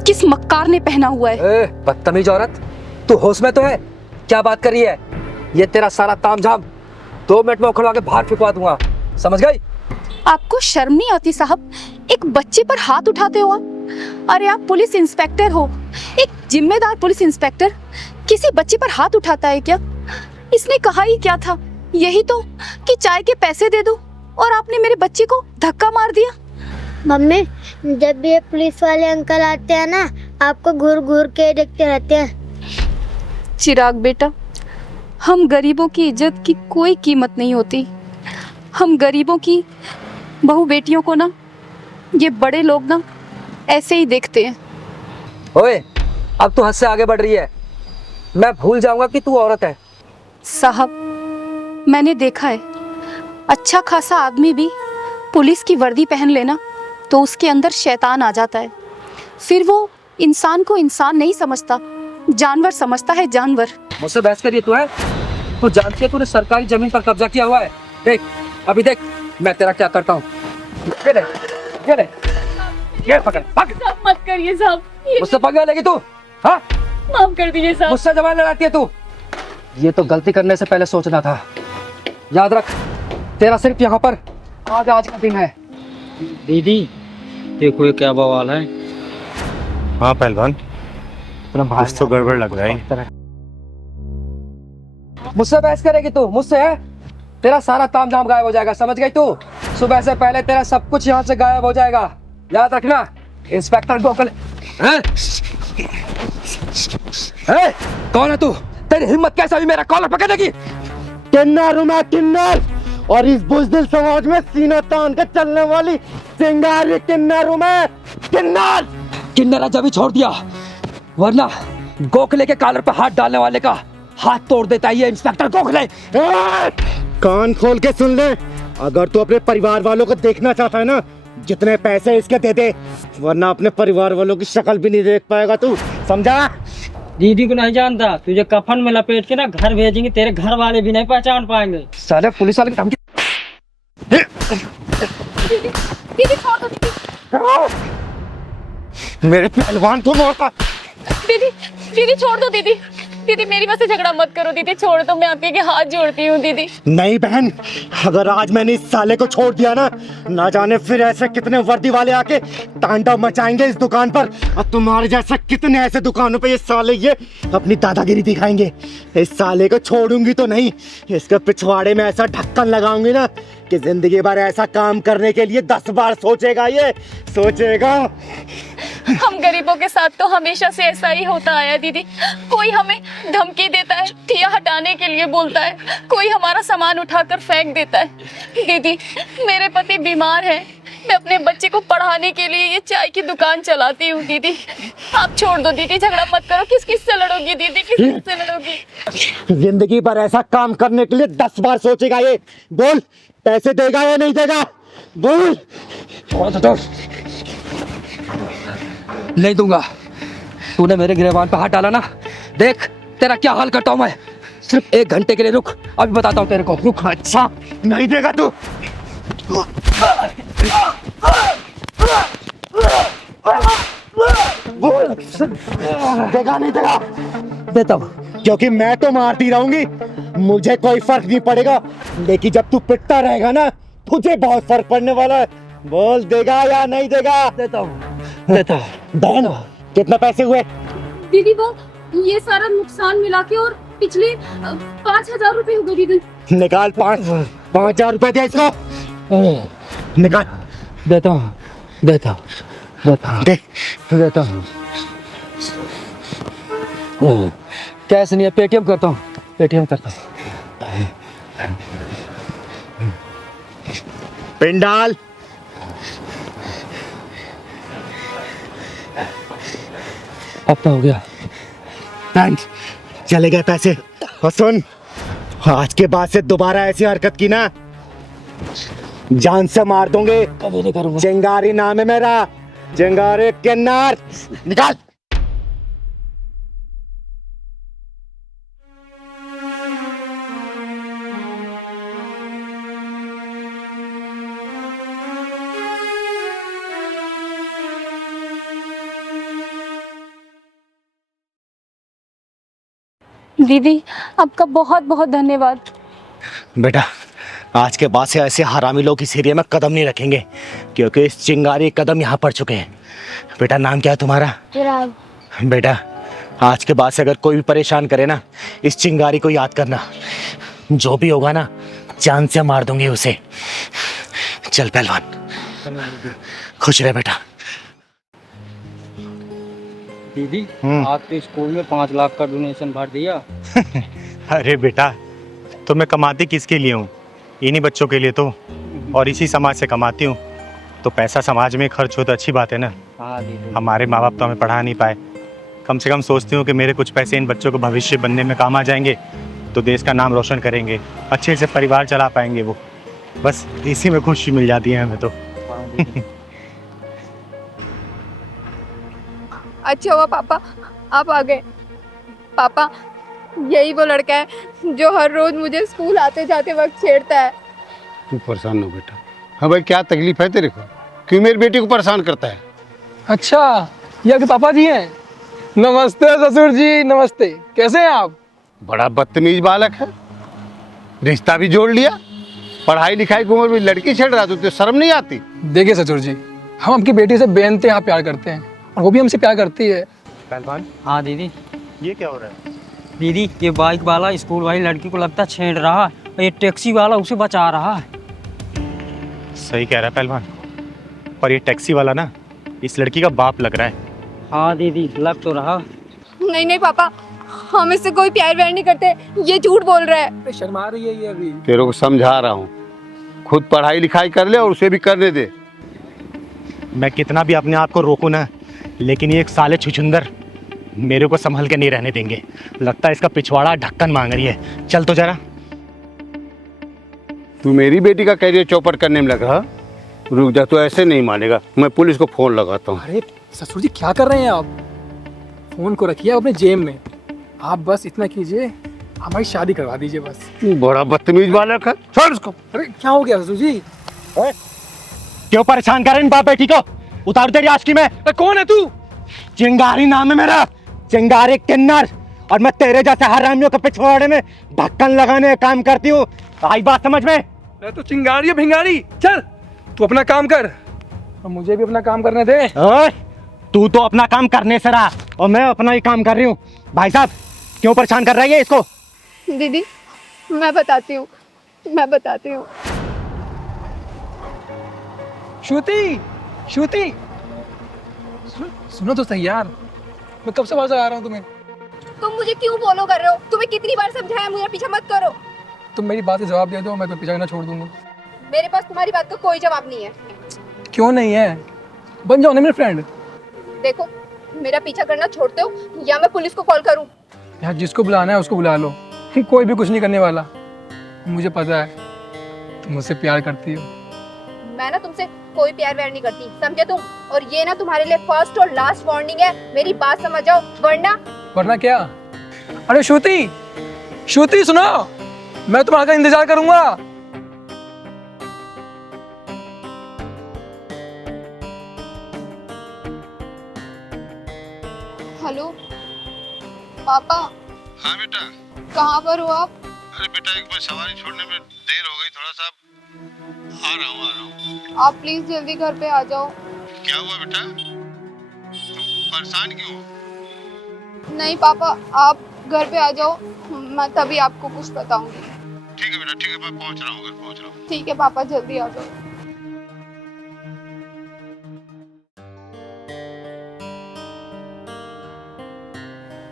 किस मक्कार ने पहना हुआ है। बदतमीज औरत, तू होश में तो है? क्या बात कर रही है? ये तेरा सारा तामझाम 2 मिनट में उखड़वा के बाहर फेंकवा दूंगा, समझ गई? आपको शर्म नहीं आती साहब? एक बच्चे पर हाथ उठाते हो आप। अरे आप पुलिस इंस्पेक्टर हो, एक जिम्मेदार पुलिस इंस्पेक्टर किसी बच्चे पर हाथ उठाता है क्या? इसने कहा ही क्या था, यही तो कि चाय के पैसे दे दो, और आपने मेरे बच्चे को धक्का मार दिया। मम्मी जब भी ये पुलिस वाले अंकल आते हैं ना, आपको घूर घूर के देखते रहते हैं। चिराग बेटा, हम गरीबों की इज्जत की कोई कीमत नहीं होती। हम गरीबों की बहू बेटियों को ना ये बड़े लोग ना ऐसे ही देखते हैं। ओए, अब तू हद से आगे बढ़ रही है, मैं भूल जाऊंगा कि तू औरत है। साहब मैंने देखा है, अच्छा खासा आदमी भी पुलिस की वर्दी पहन लेना तो उसके अंदर शैतान आ जाता है, फिर वो इंसान को इंसान नहीं समझता, जानवर समझता है, जानवर। मुझसे बहस करिए तू है? तू जानती है तूने सरकारी जमीन पर कब्जा किया हुआ है? देख अभी देख मैं तेरा क्या करता हूँ। ये पकड़, पकड़। मत करिए साहब, मुझसे पंगा लेगी तू? हाँ माफ कर दीजिए साहब। मुझसे जवान लड़ाती है तू? ये तो गलती करने से पहले सोचना था। याद रख, तेरा सिर्फ यहाँ पर आज का दिन है। दीदी देखो ये क्या बवाल है। हाँ पहलवान, कुछ तो गड़बड़ लग रहा है। मुझसे बहस करेगी तू? मुझसे है? तेरा सारा तामझाम गायब हो जाएगा, समझ गई तू? सुबह से पहले तेरा सब कुछ यहाँ से गायब हो जाएगा, याद रखना। इंस्पेक्टर गोखले। कौन है तू? तेरी हिम्मत कैसे हुई मेरा कॉलर पकड़ने की? किन्नर हूं मैं, किन्नर, और इस बुज़दिल समाज में सीना तान के चलने वाली चिंगारी किन्नर हूं मैं, किन्नर। किन्नर आज अभी छोड़ दिया, वरना गोखले के कॉलर पे हाथ डालने वाले का हाथ तोड़ देता है ये इंस्पेक्टर गोखले। कान खोल के सुन ले, अगर तू अपने परिवार वालों को देखना चाहता है ना, जितने पैसे इसके दे दे, वरना अपने परिवार वालों की शक्ल भी नहीं देख पाएगा तू, समझा? दीदी को नहीं जानता, तुझे कफन में लपेट के ना घर भेजेंगे, तेरे घर वाले भी नहीं पहचान पाएंगे। साले पुलिस वाले की धमकी। दीदी छोड़ दो दीदी। मेरे पहलवान को मारता। दीदी दीदी छोड़ दो दीदी, दीदी मेरी वजह से झगड़ा मत करो दीदी, छोड़ दो, मैं आपके हाथ जोड़ती हूँ दीदी। नहीं बहन, अगर आज मैंने इस साले को छोड़ दिया ना जाने फिर ऐसे कितने वर्दी वाले आके तांडव मचाएंगे इस दुकान पर, और तुम्हारे जैसे कितने ऐसे दुकानों पे ये साले ये अपनी दादागिरी दिखाएंगे। इस साले को छोड़ूंगी तो नहीं, इसके पिछवाड़े में ऐसा ढक्कन लगाऊंगी ना कि जिंदगी भर ऐसा काम करने के लिए 10 बार सोचेगा, ये सोचेगा। हम गरीबों के साथ तो हमेशा से ऐसा ही होता आया दीदी। कोई हमें धमकी देता है, ठिया हटाने के लिए बोलता है, कोई हमारा सामान उठाकर फेंक देता है। दीदी मेरे पति बीमार है, मैं अपने बच्चे को पढ़ाने के लिए ये चाय की दुकान चलाती हूँ दीदी। आप छोड़ दो दीदी, झगड़ा मत करो। किस किस से लड़ोगी दीदी, किस किस से लड़ोगी? जिंदगी भर ऐसा काम करने के लिए 10 बार सोचेगा ये। बोल, पैसे देगा या नहीं देगा? बोल। नहीं दूंगा। तूने मेरे गिरबान पे हाथ डाला ना, देख तेरा क्या हाल करता हूँ मैं। सिर्फ 1 घंटे के लिए रुक, अभी बताता हूँ तेरे को। रुक। अच्छा नहीं देगा तू? बोल, देगा नहीं देगा? देता हूँ। क्योंकि मैं तो मारती रहूंगी, मुझे कोई फर्क नहीं पड़ेगा, लेकिन जब तू पिटता रहेगा ना तुझे बहुत फर्क पड़ने वाला है। बोल, देगा या नहीं देगा? देता हूँ, देता हूँ। बहन कितने पैसे हुए? दीदी वो ये सारा नुकसान मिला के और पिछले 5,000 रुपए हो गए दीदी। निकाल 5,000 रुपए दे इसको, निकाल। देता हूँ, देता हूँ, देता हूँ, दे। देता हूँ। कैश नहीं है, पेटीएम करता हूँ, पेटीएम करता हूँ। पिन डाल। अब तो हो गया। थैंक्स, चले गए पैसे। और सुन, आज के बाद से दोबारा ऐसी हरकत की ना जान से मार दूंगे। कभी नहीं करूँगा। चिंगारी नाम है मेरा, चिंगारी किन्नर। निकाल। दीदी आपका बहुत बहुत धन्यवाद। बेटा, आज के बाद से ऐसे हरामी लोग इस एरिया में कदम नहीं रखेंगे, क्योंकि इस चिंगारी कदम यहाँ पड़ चुके हैं। बेटा नाम क्या है तुम्हारा? चिराग। बेटा आज के बाद से अगर कोई भी परेशान करे ना, इस चिंगारी को याद करना, जो भी होगा ना जान से मार दूंगी उसे। चल पहलवान, खुश रहे बेटा। दीदी आपके स्कूल में 5 लाख का डोनेशन भर दिया। अरे बेटा, तो मैं कमाती किसके लिए हूँ? इन्हीं बच्चों के लिए तो, और इसी समाज से कमाती हूँ। तो पैसा समाज में खर्च हो तो अच्छी बात है ना। हाँ दीदी। हमारे माँ बाप तो हमें पढ़ा नहीं पाए, कम से कम सोचती हूँ कि मेरे कुछ पैसे इन बच्चों को भविष्य बनने में काम आ जाएंगे, तो देश का नाम रोशन करेंगे, अच्छे से परिवार चला पाएंगे वो। बस इसी में खुशी मिल जाती है हमें तो। अच्छा हुआ पापा आप आ गए। पापा यही वो लड़का है जो हर रोज मुझे स्कूल आते जाते वक्त छेड़ता है। तू परेशान हो बेटा। हाँ भाई, क्या तकलीफ है तेरे को? क्यों मेरी बेटी को परेशान करता है? अच्छा, ये आपके पापा जी हैं। नमस्ते ससुर जी, नमस्ते। कैसे हैं आप? बड़ा बदतमीज बालक है, रिश्ता भी जोड़ लिया, पढ़ाई लिखाई की उम्र में लड़की छेड़ रहा, तो शर्म नहीं आती? देखिए ससुर जी, हम आपकी बेटी से बेइंतहा प्यार करते हैं और वो भी हमसे प्यार करती है। पहलवान, हाँ दीदी। ये क्या हो रहा है? दीदी ये बाइक वाला स्कूल वाली लड़की को लगता है छेड़ रहा है, और ये टैक्सी वाला उसे बचा रहा है। सही कह रहा है पहलवान, पर ये टैक्सी वाला ना इस लड़की का बाप लग रहा है। हाँ दीदी लग तो रहा। नहीं नहीं पापा, हम इससे कोई प्यार व्यार नहीं करते, ये झूठ बोल रहा है। शर्मा रही है ये अभी। तेरे को समझा रहा हूँ, खुद पढ़ाई लिखाई कर ले और उसे भी करने दे। मैं कितना भी अपने आप को रोकूं ना, लेकिन ये एक साले छुछुंदर मेरे को संभल के नहीं रहने देंगे। लगता है इसका पिछवाड़ा ढक्कन मांग रही है। चल तो जरा। तू मेरी बेटी का करियर चौपट करने में लग रहा? रुक जा, तो ऐसे नहीं मानेगा, मैं पुलिस को फोन लगाता हूँ। अरे ससुर जी क्या कर रहे हैं आप? फोन को रखिए अपने जेब में। आप बस इतना कीजिए, हमारी शादी करवा दीजिए बस। बड़ा बदतमीज बालक है, छोड़ उसको। अरे क्या हो गया ससुर जी? क्यों परेशान कर रहे हैं बाप बेटी को? उतार तेरी आशिकी में। कौन है तू? चिंगारी नाम है मेरा, चिंगारी किन्नर। और मैं तेरे जैसे हरामियों के पिछवाड़े में ढक्कन लगाने का काम करती हूँ। आई बात समझ में? मैं तो चिंगारी है भिंगारी। चल तू अपना काम कर और मुझे भी अपना काम करने दे। ओए, तू तो अपना काम करने से रहा और मैं अपना ही काम कर रही हूँ। भाई साहब क्यों परेशान कर रही है इसको? दीदी मैं बताती हूँ, मैं बताती हूँ। श्रुति, श्रुति सुनो तो सही यार, मैं कब से आवाज आ रहा हूँ तुम्हें। तुम मुझे क्यों फॉलो कर रहे हो? तुम्हें कितनी बार समझाया मुझे पीछा मत करो। तुम मेरी बात से जवाब दे दो, मैं तुम्हें पीछा ना छोड़ दूंगा। मेरे पास तुम्हारी बात का कोई जवाब नहीं है। क्यों नहीं है? बन जाओ ना मेरे फ्रेंड। देखो मेरा पीछा करना छोड़ते हो या मैं पुलिस को कॉल करूं? यार जिसको बुलाना है उसको बुला लो, कोई भी कुछ नहीं करने वाला। मुझे पता है तुम मुझसे प्यार करती हो। मैं ना तुमसे कोई प्यार व्यार नहीं करती, समझे तुम? और ये ना तुम्हारे लिए फर्स्ट और लास्ट वार्निंग है, मेरी बात समझ जाओ वरना क्या? अरे श्रुति, श्रुति सुनो, मैं तुम्हारा इंतजार करूंगा। हेलो पापा। हाँ बेटा। कहाँ पर हो आप? अरे बेटा एक बार सवारी छोड़ने में देर हो गई, थोड़ा सा आ रहा हूँ। आप प्लीज जल्दी घर पे आ जाओ। क्या हुआ बेटा, परेशान क्यों हो? नहीं पापा, आप घर पे आ जाओ, मैं तभी आपको कुछ बताऊंगी। ठीक है बेटा, ठीक है, मैं पहुंच रहा हूँ, घर पहुंच रहा हूँ। ठीक है पापा, जल्दी आ जाओ।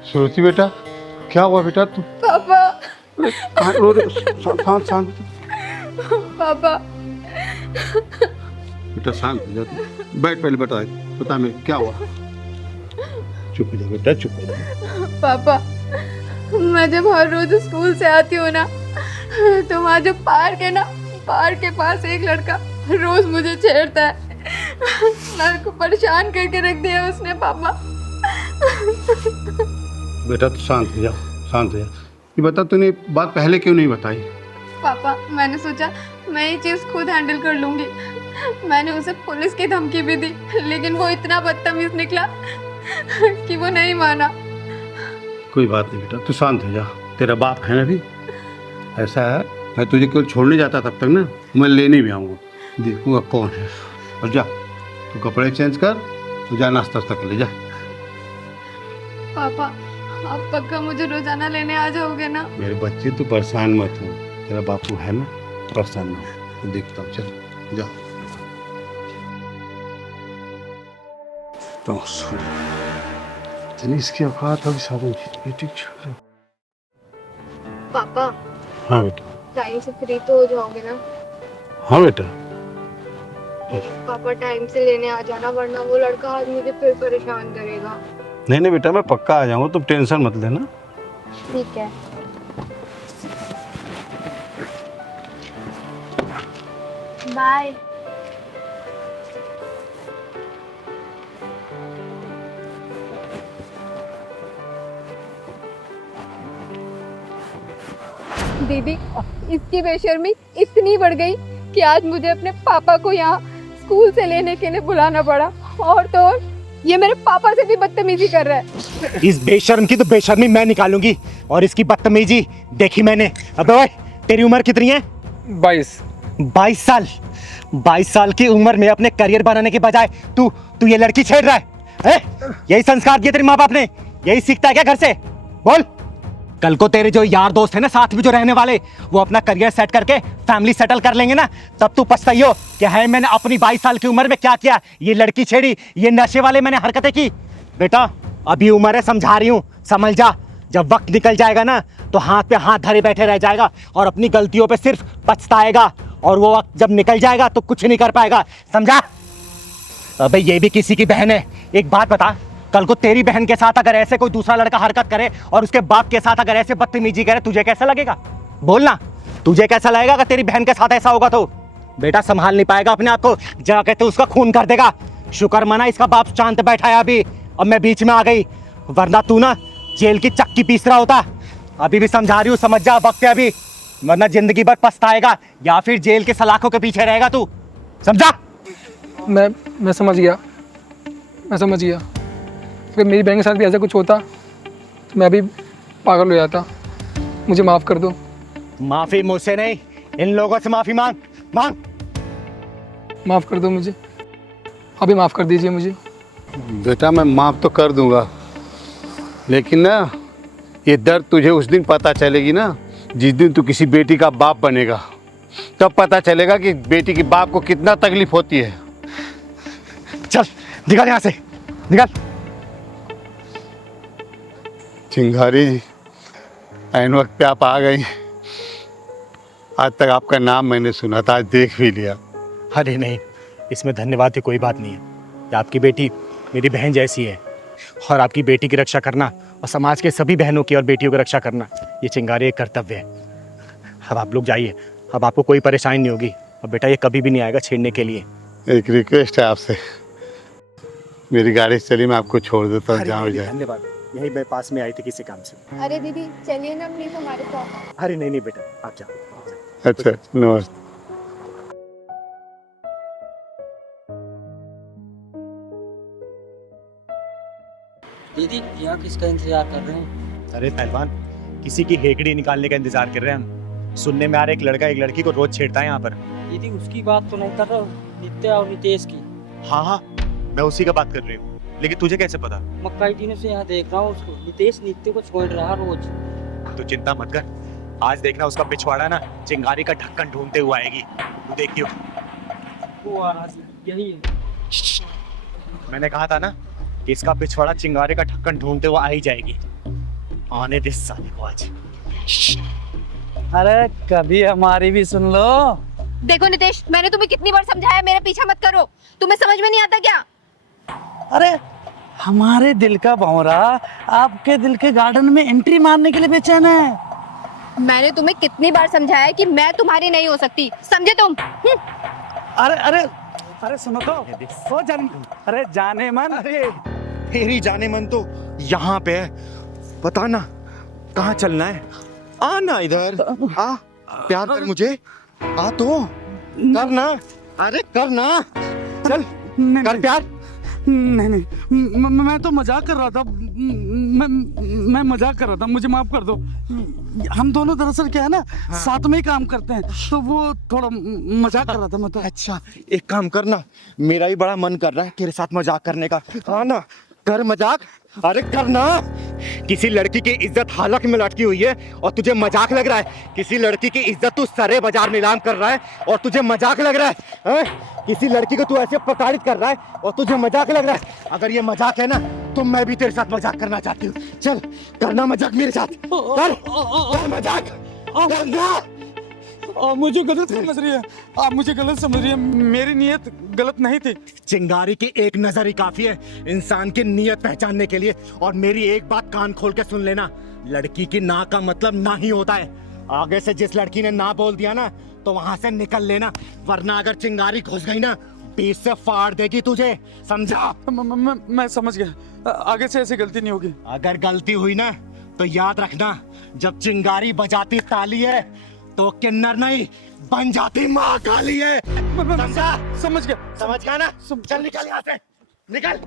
श्रुति बेटा, क्या हुआ बेटा? तू पापा। कहाँ रो रहे? शांत शांत पापा बेटा, शांत हो जा तू। बैठ, पहले बता मैं क्या हुआ। चुप हो जा बेटा, चुप हो जा। पापा, मैं जब हर रोज स्कूल से आती हूँ ना, तो वहाँ जो पार्क है ना, पार्क के पास एक लड़का रोज मुझे छेड़ता है। मेरे को परेशान करके रख दिया उसने पापा। बेटा तू शांत हो जा, शांत हो जा। ये बता, तूने बात पहले क्यों नहीं बताई? पापा मैंने सोचा मैं ये चीज़ खुद हैंडल कर लूँगी। मैंने उसे पुलिस की धमकी भी दी, लेकिन वो इतना बदतमीज निकला कि वो नहीं माना। कोई बात नहीं बेटा, तू शांत हो जा। तेरा बाप है ना भी। ऐसा है, मैं तुझे केवल छोड़ने जाता तब तक ना, मैं लेने भी आऊँगा, देखूँगा कौन है। और जा तू कपड़े चेंज कर, तू जा नाश्ता कर ले जा। पापा आप पक्का मुझे रोजाना लेने आ जाओगे ना? मेरे बच्चे तू परेशान मत हो, तेरा बापू है ना, परेशान ना हो। देखता हूँ, चल जा। तो इसकी औकात अभी साधन ठीक। पापा हाँ बेटा। टाइम से फ्री तो हो जाओगे ना? हाँ बेटा। पापा टाइम से लेने आ जाना, वरना वो लड़का आज मुझे फिर परेशान करेगा। नहीं बेटा, मैं पक्का आ जाऊँगा, तुम टेंशन मत लेना। ठीक है। बाय। दीदी इसकी बेशर्मी इतनी बढ़ गई कि आज मुझे अपने पापा को यहाँ स्कूल से लेने के लिए बुलाना पड़ा। और तो और ये मेरे पापा से भी बदतमीजी कर रहा है। इस बेशर्म की तो बेशर्मी मैं निकालूंगी और इसकी बदतमीजी देखी मैंने। अबे ओए, तेरी उम्र कितनी है? 22 साल। 22 साल की उम्र में अपने करियर बनाने के बजाय तू ये लड़की छेड़ रहा है? यही संस्कार दिए तेरे माँ बाप ने? यही सीखता है क्या घर से? बोल। कल को तेरे जो यार दोस्त है ना, साथ में जो रहने वाले, वो अपना करियर सेट करके फैमिली सेटल कर लेंगे ना, तब तू पछताइयो कि है मैंने अपनी 22 साल की उम्र में क्या किया। ये लड़की छेड़ी, ये नशे वाले मैंने हरकतें की। बेटा अभी उम्र है, समझा रही हूँ, समझ जा। जब वक्त निकल जाएगा ना, तो हाथ पे हाथ धरे बैठे रह जाएगा और अपनी गलतियों पे सिर्फ पछताएगा। और वो वक्त जब निकल जाएगा तो कुछ नहीं कर पाएगा, समझा? अबे ये भी किसी की बहन है। एक बात बता, कल को तेरी बहन के साथ अगर ऐसे कोई दूसरा लड़का हरकत करे और उसके बाप के साथ अगर ऐसे बदतमीजी करे, तुझे कैसा लगेगा? बोलना, तुझे कैसा लगेगा अगर तेरी बहन के साथ ऐसा होगा? तो बेटा संभाल नहीं पाएगा अपने आप को, जाके तो उसका खून कर देगा। शुक्र मना इसका बाप शांत बैठा है अभी, अब मैं बीच में आ गई, वरना तू ना जेल की चक्की पीस रहा होता। अभी भी समझा रही हूँ, समझ जा, वक्त है अभी, वरना जिंदगी भर पछताएगा या फिर जेल के सलाखों के पीछे रहेगा तू, समझा? मैं समझ गया, मैं समझ गया। अगर मेरी बहन के साथ भी ऐसा कुछ होता तो मैं भी पागल हो जाता। मुझे माफ़ कर दो। माफी मुझसे नहीं, इन लोगों से माफी मांग मांग। माफ़ कर दो मुझे, अभी माफ़ कर दीजिए मुझे। बेटा मैं माफ़ तो कर दूंगा, लेकिन ना ये दर्द तुझे उस दिन पता चलेगी ना जिस दिन तू किसी बेटी का बाप बनेगा, तब पता चलेगा कि बेटी के बाप को कितना तकलीफ होती है। चल निकल यहाँ से, निकल। चिंगारी जी, ऐन वक्त पे आप आ गई। आज तक आपका नाम मैंने सुना था, आज देख भी लिया। अरे नहीं, इसमें धन्यवाद की कोई बात नहीं है। ये आपकी बेटी मेरी बहन जैसी है, और आपकी बेटी की रक्षा करना और समाज के सभी बहनों की और बेटियों की रक्षा करना ये चिंगारी एक कर्तव्य है। अब आप लोग जाइए, अब आपको कोई परेशानी नहीं होगी, और बेटा ये कभी भी नहीं आएगा छेड़ने के लिए। एक रिक्वेस्ट है आपसे, मेरी गाड़ी से चली, मैं आपको छोड़ देता हूँ, जहाँ जाए। धन्यवाद, यही मेरे पास में आई थी किसी काम से। अरे दीदी चलिए ना प्लीज हमारे साथ। अरे नहीं नहीं बेटा, आप जाओ। अच्छा नमस्ते। दीदी यहाँ किसका इंतजार कर रहे हैं? अरे पहलवान, किसी की हेकड़ी निकालने का इंतजार कर रहे हैं हम। सुनने में आ रहा है एक लड़का एक लड़की को रोज छेड़ता है यहाँ पर। दीदी उसकी बात तो नहीं कर रहा हूँ, नित्या और नितेश की। हाँ हाँ, मैं उसी का बात कर रही हूँ, लेकिन तुझे कैसे पता? मैं कई दिनों से यहाँ देख रहा हूँ उसको। नितेश नित्य को छोड़ रहा रोज। तो चिंता मत कर, आज देखना उसका पिछवाड़ा ना चिंगारी का ढक्कन ढूंढते हुए आएगी, तू देखियो। वो आ रहा है, यही है। मैंने कहा था ना कि इसका पिछवाड़ा चिंगारी का ढक्कन ढूंढते हुए आ ही जाएगी। आने दे साले को आज। अरे कभी हमारी भी सुन लो। देखो नितेश, मैंने तुम्हें कितनी बार समझाया मेरा पीछा मत करो, तुम्हें समझ में नहीं आता क्या? अरे हमारे दिल का भंवरा आपके दिल के गार्डन में एंट्री मारने के लिए बेचैन है। मैंने तुम्हें कितनी बार समझाया कि मैं तुम्हारी नहीं हो सकती, समझे तुम? अरे अरे अरे सुनो तो, हो अरे जाने मन। अरे तेरी जाने मन तो यहाँ पे है, बताना कहाँ चलना है? आना इधर, आ प्यार कर मुझे, आ तो करना, अरे करना, चल कर प्यार। नहीं नहीं, मैं तो मजाक कर रहा था। मैं मजाक कर रहा था, मुझे माफ कर दो। हम दोनों दरअसल क्या है ना, साथ में ही काम करते हैं, तो वो थोड़ा मजाक कर रहा था मैं तो। अच्छा एक काम करना, मेरा भी बड़ा मन कर रहा है तेरे साथ मजाक करने का। आना कर मजाक, अरे करना। किसी लड़की की इज्जत हालत में लटकी हुई है और तुझे मजाक लग रहा है? किसी लड़की की इज्जत तू सरे बाजार नीलाम कर रहा है और तुझे मजाक लग रहा है? किसी लड़की को तू ऐसे प्रताड़ित कर रहा है और तुझे मजाक लग रहा है? अगर ये मजाक है ना तो मैं भी तेरे साथ मजाक करना चाहती हूँ। चल करना मजाक मेरे साथ, कर मजाक करना। मुझे गलत समझ रही है आप, मुझे गलत समझ रही है, मेरी नीयत गलत नहीं थी। चिंगारी की एक नजर ही काफी है इंसान की नीयत पहचानने के लिए। और मेरी एक बात कान खोल के सुन लेना, लड़की की ना का मतलब ना ही होता है। आगे से जिस लड़की ने ना बोल दिया ना तो वहां से निकल लेना, वरना अगर चिंगारी घुस गई ना बीच से फाड़ देगी तुझे, समझा? मैं समझ गया, आगे से ऐसी गलती नहीं होगी। अगर गलती हुई ना तो याद रखना, जब चिंगारी बजाती ताली है तो किन्नर नहीं बन जाती माँ काली है, समझा? समझ गया, समझ गया ना? चल निकल यहाँ से, निकल।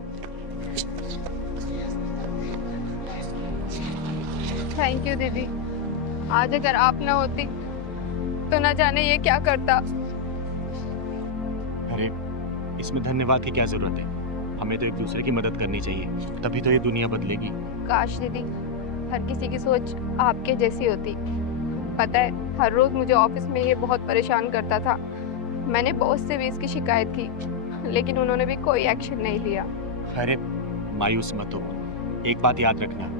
थैंक यू दीदी, आज अगर आप ना होती तो ना जाने ये क्या करता। अरे इसमें धन्यवाद की क्या जरूरत है? हमें तो एक दूसरे की मदद करनी चाहिए, तभी तो ये दुनिया बदलेगी। काश दीदी हर किसी की सोच आपके जैसी होती। पता है हर रोज मुझे ऑफिस में ये बहुत परेशान करता था। मैंने बॉस से भी इसकी शिकायत की, लेकिन उन्होंने भी कोई एक्शन नहीं लिया। अरे मायूस मत हो, एक बात याद रखना,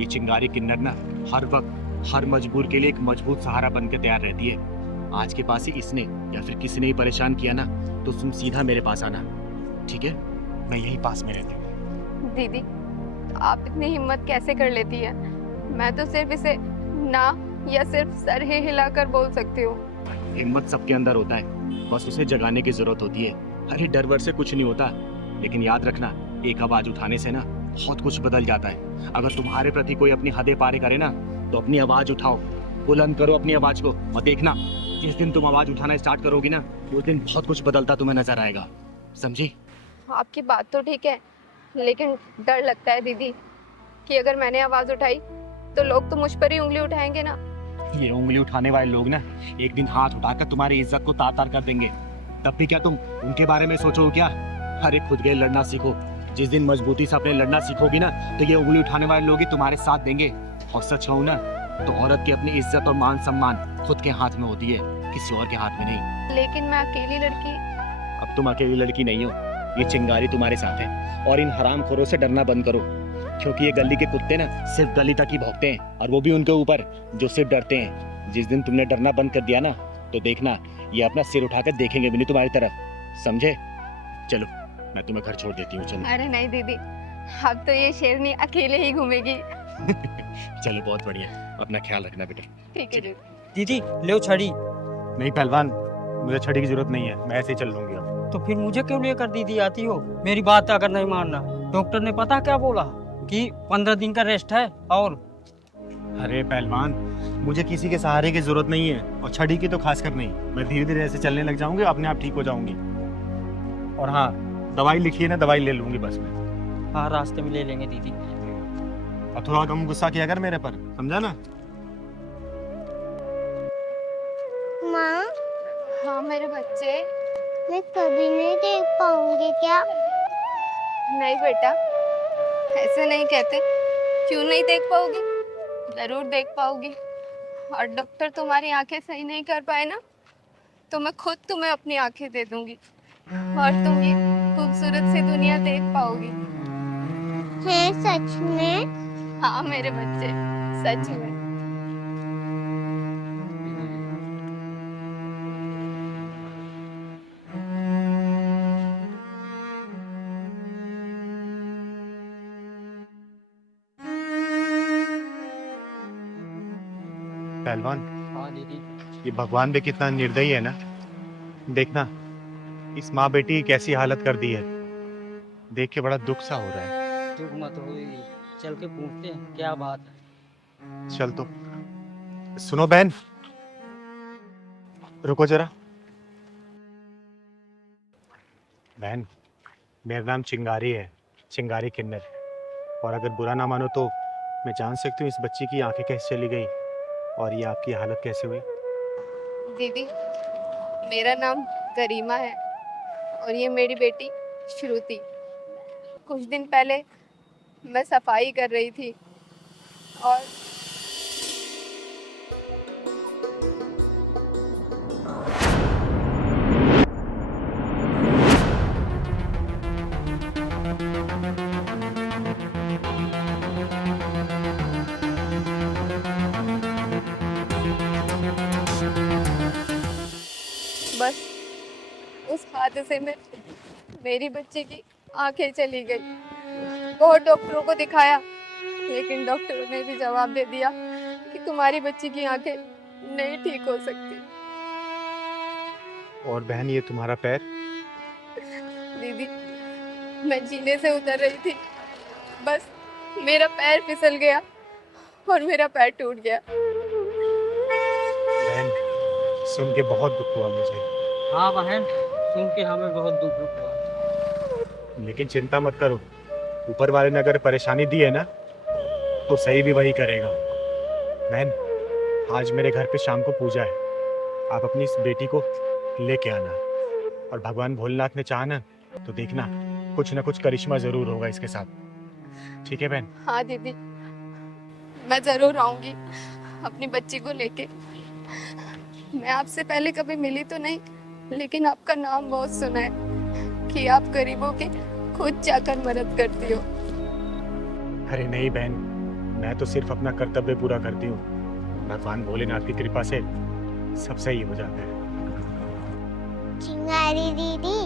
ये चिंगारी किन्नर ना हर वक्त हर मजबूर के लिए एक मजबूत सहारा बन के तैयार रहती है। आज के पास ही इसने या फिर किसी ने ही परेशान किया ना तो तुम सीधा मेरे पास आना, ठीक है? मैं यही पास में रहती हूँ। दीदी आप इतनी हिम्मत कैसे कर लेती है? मैं तो सिर्फ इसे ना या सिर्फ सर ही हिलाकर बोल सकती हूँ। हिम्मत सबके अंदर होता है, बस उसे जगाने की जरूरत होती है। अरे डर वर से कुछ नहीं होता, लेकिन याद रखना एक आवाज उठाने से ना बहुत कुछ बदल जाता है। अगर तुम्हारे प्रति कोई अपनी हदें पार करे ना तो अपनी आवाज उठाओ, बुलंद करो अपनी आवाज को, और देखना जिस दिन तुम आवाज उठाना स्टार्ट करोगी ना उस दिन बहुत कुछ बदलता तुम्हें नजर आएगा, समझी? आपकी बात तो ठीक है, लेकिन डर लगता है दीदी कि अगर मैंने आवाज उठाई तो लोग तो मुझ पर ही उंगली उठाएंगे ना। ये उंगली उठाने वाले लोग ना एक दिन हाथ उठाकर तुम्हारी इज्जत को तार-तार कर देंगे। तब भी क्या तुम उनके बारे में सोचो क्या? अरे खुद गए लड़ना सीखो। जिस दिन मजबूती से अपने लड़ना सीखोगी ना तो ये उंगली उठाने वाले लोग ही तुम्हारे साथ देंगे। और सच हो ना तो औरत की अपनी इज्जत और मान सम्मान खुद के हाथ में होती है, किसी और के हाथ में नहीं। लेकिन मैं अकेली लड़की। अब तुम अकेली लड़की नहीं हो, ये चिंगारी तुम्हारे साथ है। और इन हरामखोरों से डरना बंद करो, क्योंकि ये गली के कुत्ते ना सिर्फ गली तक ही भौंकते हैं, और वो भी उनके ऊपर जो सिर्फ डरते हैं। जिस दिन तुमने डरना बंद कर दिया ना तो देखना ये अपना सिर उठाकर देखेंगे भी नहीं तुम्हारी तरफ, समझे? चलो मैं तुम्हें घर छोड़ देती हूँ, चलो। अरे नहीं दीदी, अब तो ये शेरनी अकेले ही घूमेगी। चलो बहुत बढ़िया, अपना ख्याल रखना बेटा। ठीक है दीदी ले छड़ी। नहीं पहलवान, मुझे छड़ी की जरूरत नहीं है, मैं ऐसे ही चल लूंगी अब। तो फिर मुझे क्यों लेकर दीदी आती हो? मेरी बात अगर नहीं मानना, डॉक्टर ने पता क्या बोला कि 15 दिन का रेस्ट है। और अरे पहलवान, मुझे किसी के सहारे की जरूरत नहीं है, और छड़ी की तो खासकर नहीं। मैं धीरे धीरे ऐसे चलने लग जाऊंगी, अपने आप ठीक हो जाऊंगी। और हाँ, दवाई लिखी है ना, दवाई ले लूंगी बस मैं। हाँ रास्ते में ले लेंगे दीदी। और थोड़ा कम गुस्सा किया कर मेरे पर, समझा ना? माँ, हाँ मेरे बच्चे। मैं कभी नहीं देख पाऊंगी क्या? नहीं बेटा, ऐसे नहीं कहते। क्यों नहीं देख पाओगी? जरूर देख पाओगी। और डॉक्टर तुम्हारी आंखें सही नहीं कर पाए ना तो मैं खुद तुम्हें अपनी आंखें दे दूंगी, और तुम ये खूबसूरत सी दुनिया देख पाओगी। है सच में? हाँ मेरे बच्चे, सच में। पहलवान, हाँ दीदी। ये भगवान भी कितना निर्दयी है ना। देखना इस माँ बेटी की कैसी हालत कर दी है, देख के बड़ा दुख सा हो रहा है। दुख मत हो, चल के पूछते हैं क्या बात है। चल तो। सुनो बहन, रुको जरा। बहन, मेरा नाम चिंगारी है, चिंगारी किन्नर। और अगर बुरा ना मानो तो मैं जान सकती हूँ इस बच्ची की आंखें कैसे चली गई और ये आपकी हालत कैसे हुई? दीदी, मेरा नाम करीमा है और ये मेरी बेटी श्रुति। कुछ दिन पहले मैं सफाई कर रही थी और बस उस हादसे में मेरी बच्ची की आंखें चली गई। बहुत डॉक्टरों को दिखाया, लेकिन डॉक्टरों ने भी जवाब दे दिया कि तुम्हारी बच्ची की आंखें नहीं ठीक हो सकती। और बहन, ये तुम्हारा पैर? दीदी, मैं जीने से उतर रही थी, बस मेरा पैर फिसल गया और मेरा पैर टूट गया। बहन, सुन के बहुत दुख हुआ मुझे। हाँ बहन, सुन के हमें बहुत दुख हुआ। लेकिन चिंता मत करो, ऊपर वाले ने अगर परेशानी दी है ना तो सही भी वही करेगा। बहन, आज मेरे घर पे शाम को पूजा है, आप अपनी इस बेटी को लेके आना। और भगवान भोलेनाथ ने चाहा ना तो देखना कुछ ना कुछ करिश्मा जरूर होगा इसके साथ। ठीक है बहन? हाँ दीदी, मैं जरूर आऊंगी अपनी बच्ची को लेके। मैं आपसे पहले कभी मिली तो नहीं, लेकिन आपका नाम बहुत सुना है कि आप गरीबों की खुद जाकर मदद करती हो। अरे नहीं बहन, मैं तो सिर्फ अपना कर्तव्य पूरा करती हूँ। भगवान भोलेनाथ की कृपा से सब सही हो जाता है। चिंगारी दीदी,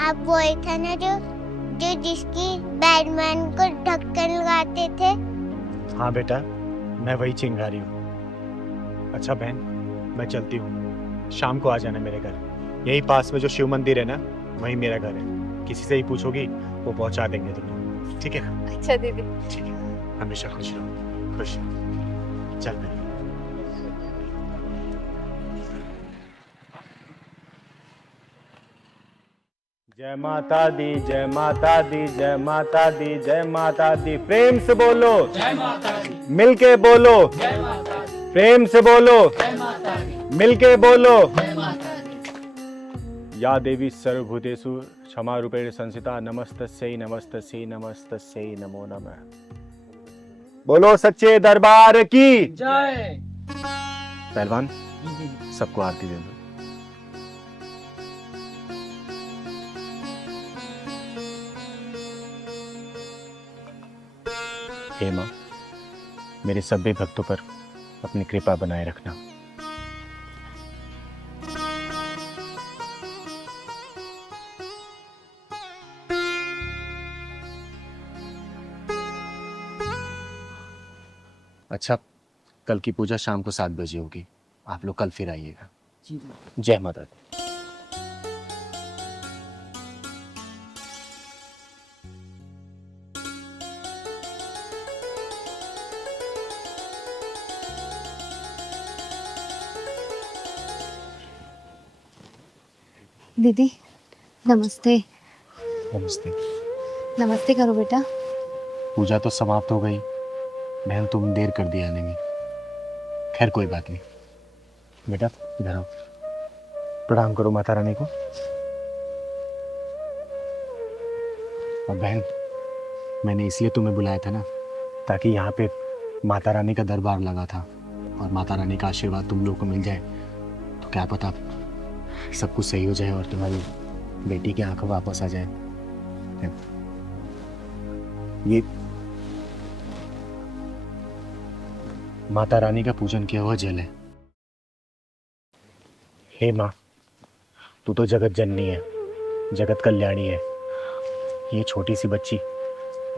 आप वही था ना जो जिसकी बैटमैन को ढक्कन लगाते थे? हाँ बेटा, मैं वही चिंगारी हूँ। अच्छा बहन, मैं चलती हूँ, शाम को आ जाना मेरे घर। यही पास में जो शिव मंदिर है ना, वही मेरा घर है। किसी से ही पूछोगी वो पहुँचा देंगे तुम्हें, ठीक है? अच्छा दीदी। ठीक है, हमेशा खुश रहो। खुश रहो। चल बहन। जय माता दी, जय माता दी, जय माता दी, जय माता दी। प्रेम से बोलो जय माता दी। मिलके बोलो जय माता दी। प्रेम से बोलो जय माता दी। मिलके बोलो जय माता दी। या देवी सर्वभूतेषु क्षमा रूपेण संस्थिता नमस्तस्यै नमस्तस्यै नमस्तस्यै नमो नमः। बोलो सच्चे दरबार की जय। पहलवान सबको आरती दे दो। हे माँ, मेरे सभी भक्तों पर अपनी कृपा बनाए रखना। अच्छा, कल की पूजा शाम को 7 बजे होगी। आप लोग कल फिर आइएगा। जय माता दी। दीदी नमस्ते। नमस्ते। नमस्ते करो बेटा। पूजा तो समाप्त हो गई। बहन तुम देर कर दी आने में। खैर कोई बात नहीं। बेटा इधर आओ, प्रणाम करो माता रानी को। और बहन, मैंने इसलिए तुम्हें बुलाया था ना, ताकि यहाँ पे माता रानी का दरबार लगा था और माता रानी का आशीर्वाद तुम लोगों को मिल जाए तो क्या पता सब कुछ सही हो जाए और तुम्हारी बेटी की आंखें वापस आ जाए। ये माता रानी का पूजन किया हुआ जल है। हे माँ, तू तो जगत जननी है, जगत कल्याणी है। ये छोटी सी बच्ची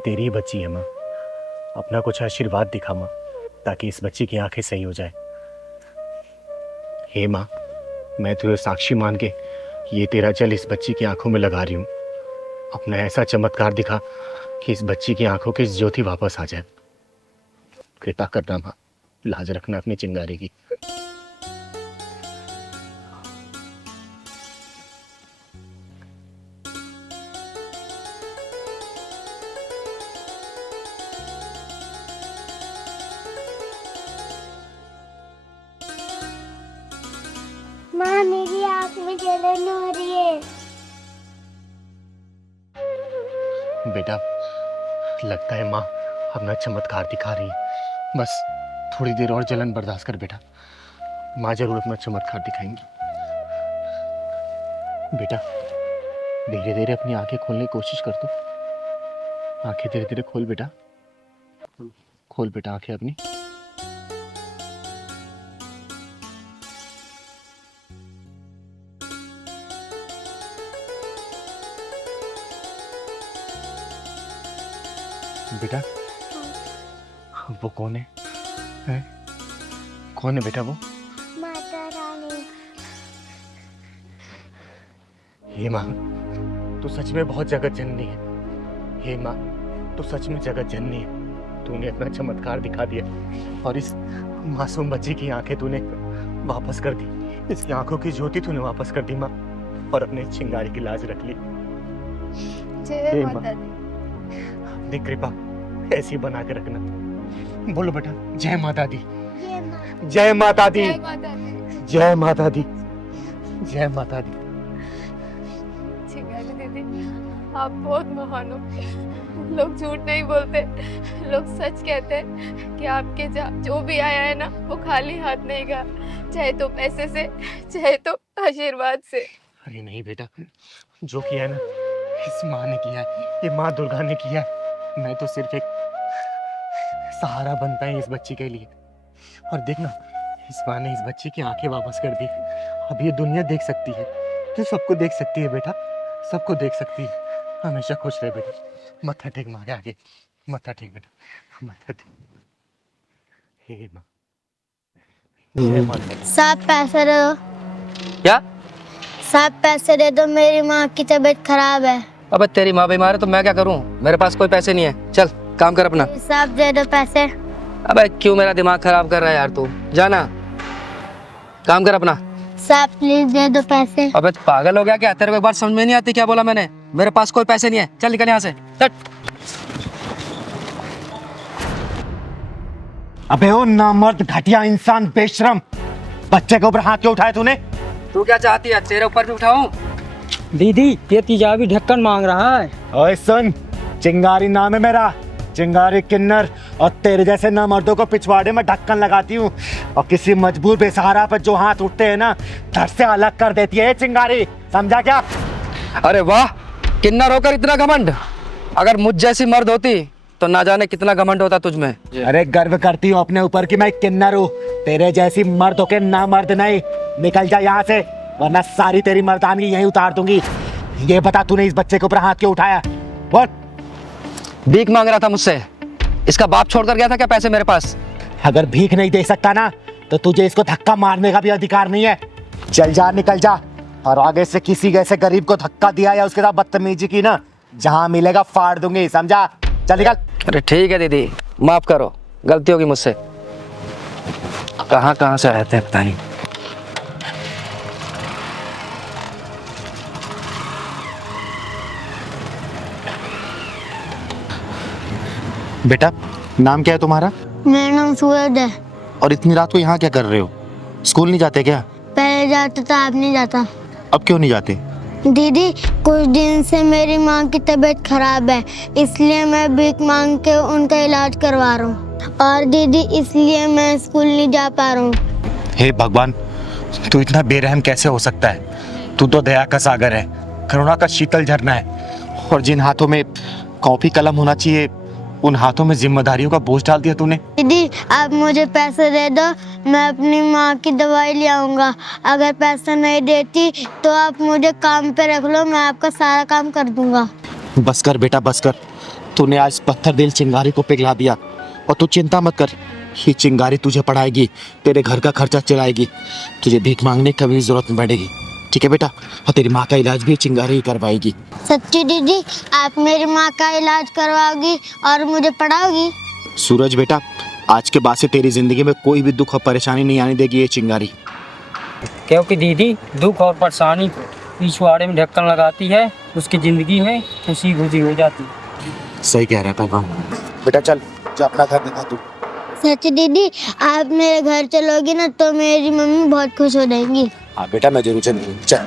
तेरी ही बच्ची है माँ। अपना कुछ आशीर्वाद दिखा माँ, ताकि इस बच्ची की आंखें सही हो जाए। हे माँ, मैं तुझे साक्षी मान के ये तेरा जल इस बच्ची की आंखों में लगा रही हूँ। अपना ऐसा चमत्कार दिखा कि इस बच्ची की आंखों की ज्योति वापस आ जाए। कृपा करना माँ, लाज रखना अपनी चिंगारी की। माँ मेरी आँख में जलन हो रही है। बेटा, लगता है माँ अपना चमत्कार दिखा रही है। बस थोड़ी देर और जलन बर्दाश्त कर बेटा, माँ जरूर अपना चमत्कार दिखाएंगी। बेटा धीरे धीरे अपनी आंखें खोलने की कोशिश कर दो। आंखें धीरे धीरे खोल बेटा, खोल बेटा आंखें अपनी। बेटा वो कौन है? हैं? कौन है बेटा वो? माता रानी। हे माँ, तू सच में बहुत जगत जननी है। हे माँ, तू सच में जगत जननी है। तूने अपना चमत्कार दिखा दिया और इस मासूम बच्ची की आंखें तूने वापस कर दी। इसकी आंखों की ज्योति तूने वापस कर दी माँ, और अपने चिंगारी की लाज रख ली। जय माता दी। अपनी कृपा ऐसी बना के रखना। बोलो बेटा, जय माता दी, जय माता दी, जय माता दी। जय माता दी, जय माता दी। चिंगारी दीदी, आप बहुत महान हो। लोग झूठ नहीं बोलते, लोग सच कहते हैं कि आपके जो भी आया है ना, वो खाली हाथ नहीं गया, चाहे तो पैसे से, चाहे तो आशीर्वाद से। अरे नहीं बेटा, जो किया है ना इस माँ ने किया है, ये माँ दुर्गा ने किया है। मैं तो सिर्फ एक सहारा बनता है इस बच्ची के लिए। और देखना, इस माँ ने इस बच्ची की आंखें वापस कर दी। अब ये दुनिया देख सकती है, तू सबको देख सकती है बेटा, सबको देख सकती है। हमेशा खुश रहे बेटा। मत्था टेक माँ के आगे, मत्था टेक बेटा, मत्था टेक। हे माँ, जय माता। सब पैसे दे दो। क्या? सब पैसे दे दो, मेरी माँ की तबीयत खराब है। अबे तेरी माँ बीमार है तो मैं क्या करूं? मेरे पास कोई पैसे नहीं है। चल काम कर अपना। सब दे दो पैसे। अबे क्यों मेरा दिमाग खराब कर रहा है यार तू? जाना, काम कर अपना। साहब प्लीज दे दो पैसे। अबे तू पागल हो गया क्या? तेरे को एक बार समझ में नहीं आती क्या बोला मैंने? मेरे पास कोई पैसे नहीं है, चल निकल यहाँ से। चल। अबे ओ नामर्द घटिया इंसान बेशरम, बच्चे के ऊपर हाथ क्यों उठाए तूने? तू क्या चाहती है, तेरे ऊपर भी उठाऊं? दीदी ये तेजाबी ढक्कन मांग रहा है। ओए सुन, चिंगारी नाम है मेरा, चिंगारी किन्नर, और तेरे जैसे नामर्दों को पिछवाड़े में ढक्कन लगाती हूँ, और किसी मजबूर बेसहारा पर जो हाथ उठते हैं ना, धड़ से अलग कर देती है ये चिंगारी, समझा क्या? अरे वाह, किन्नर होकर इतना घमंड। अगर मुझ जैसी मर्द होती तो ना जाने कितना घमंड होता तुझ में। अरे गर्व करती हूँ अपने ऊपर कि मैं किन्नर हूँ, तेरे जैसी मर्द होके ना मर्द नहीं। निकल जा यहाँ से, वरना सारी तेरी मर्दानगी यहीं उतार दूंगी। ये बता तूने इस बच्चे के ऊपर हाथ क्यों उठाया? बोल। भीख मांग रहा था मुझसे, इसका बाप छोड़कर गया था क्या पैसे मेरे पास? अगर भीख नहीं दे सकता ना तो तुझे इसको धक्का मारने का भी अधिकार नहीं है। चल जा, निकल जा, और आगे से किसी ऐसे गरीब को धक्का दिया या उसके साथ बदतमीजी की ना, जहाँ मिलेगा फाड़ दूंगी, समझा? चल निकल। अरे ठीक है दीदी, माफ करो, गलती होगी मुझसे। कहाँ कहाँ से आए थे पता नहीं। बेटा नाम क्या है तुम्हारा? मेरा नाम सूरज है। और इतनी रात को यहाँ क्या कर रहे हो? स्कूल नहीं जाते क्या? पहले जाता था, अब नहीं जाता। अब क्यों नहीं जाते? दीदी कुछ दिन से मेरी माँ की तबीयत खराब है, इसलिए मैं भीख मांग के उनका इलाज करवा रहा हूँ, और दीदी इसलिए मैं स्कूल नहीं जा पा रहा हूँ। हे भगवान, तू इतना बेरहम कैसे हो सकता है? तू तो दया का सागर है, करुणा का शीतल झरना है, और जिन हाथों में कॉपी कलम होना चाहिए उन हाथों में जिम्मेदारियों का बोझ डाल दिया तूने। दीदी आप मुझे पैसे दे दो, मैं अपनी माँ की दवाई ले आऊँगा। अगर पैसा नहीं देती तो आप मुझे काम पे रख लो, मैं आपका सारा काम कर दूंगा। बस कर बेटा, बस कर। तूने आज पत्थर दिल चिंगारी को पिघला दिया, और तू चिंता मत कर, ये चिंगारी तुझे पढ़ाएगी, तेरे घर का खर्चा चलाएगी, तुझे भीख मांगने की कभी जरूरत नहीं पड़ेगी, ठीक है बेटा? और तेरी माँ का इलाज भी चिंगारी ही करवाएगी। सच्ची दीदी आप मेरी माँ का इलाज करवाओगी और मुझे पढ़ाओगी? सूरज बेटा, आज के बाद से तेरी जिंदगी में कोई भी दुख और परेशानी नहीं आने देगी ये चिंगारी। क्योंकि दीदी दुख और परेशानी पिछवाड़े में ढक्कन लगाती है, उसकी जिंदगी में खुशी खुशी हो जाती है। सही कह रहा है भगवान। बेटा चल, जा अपना घर दिखा तू। सच्ची दीदी आप मेरे घर चलोगी ना तो मेरी मम्मी बहुत खुश हो जाएंगी। हाँ बेटा मैं जरूर चलूंगी, चल।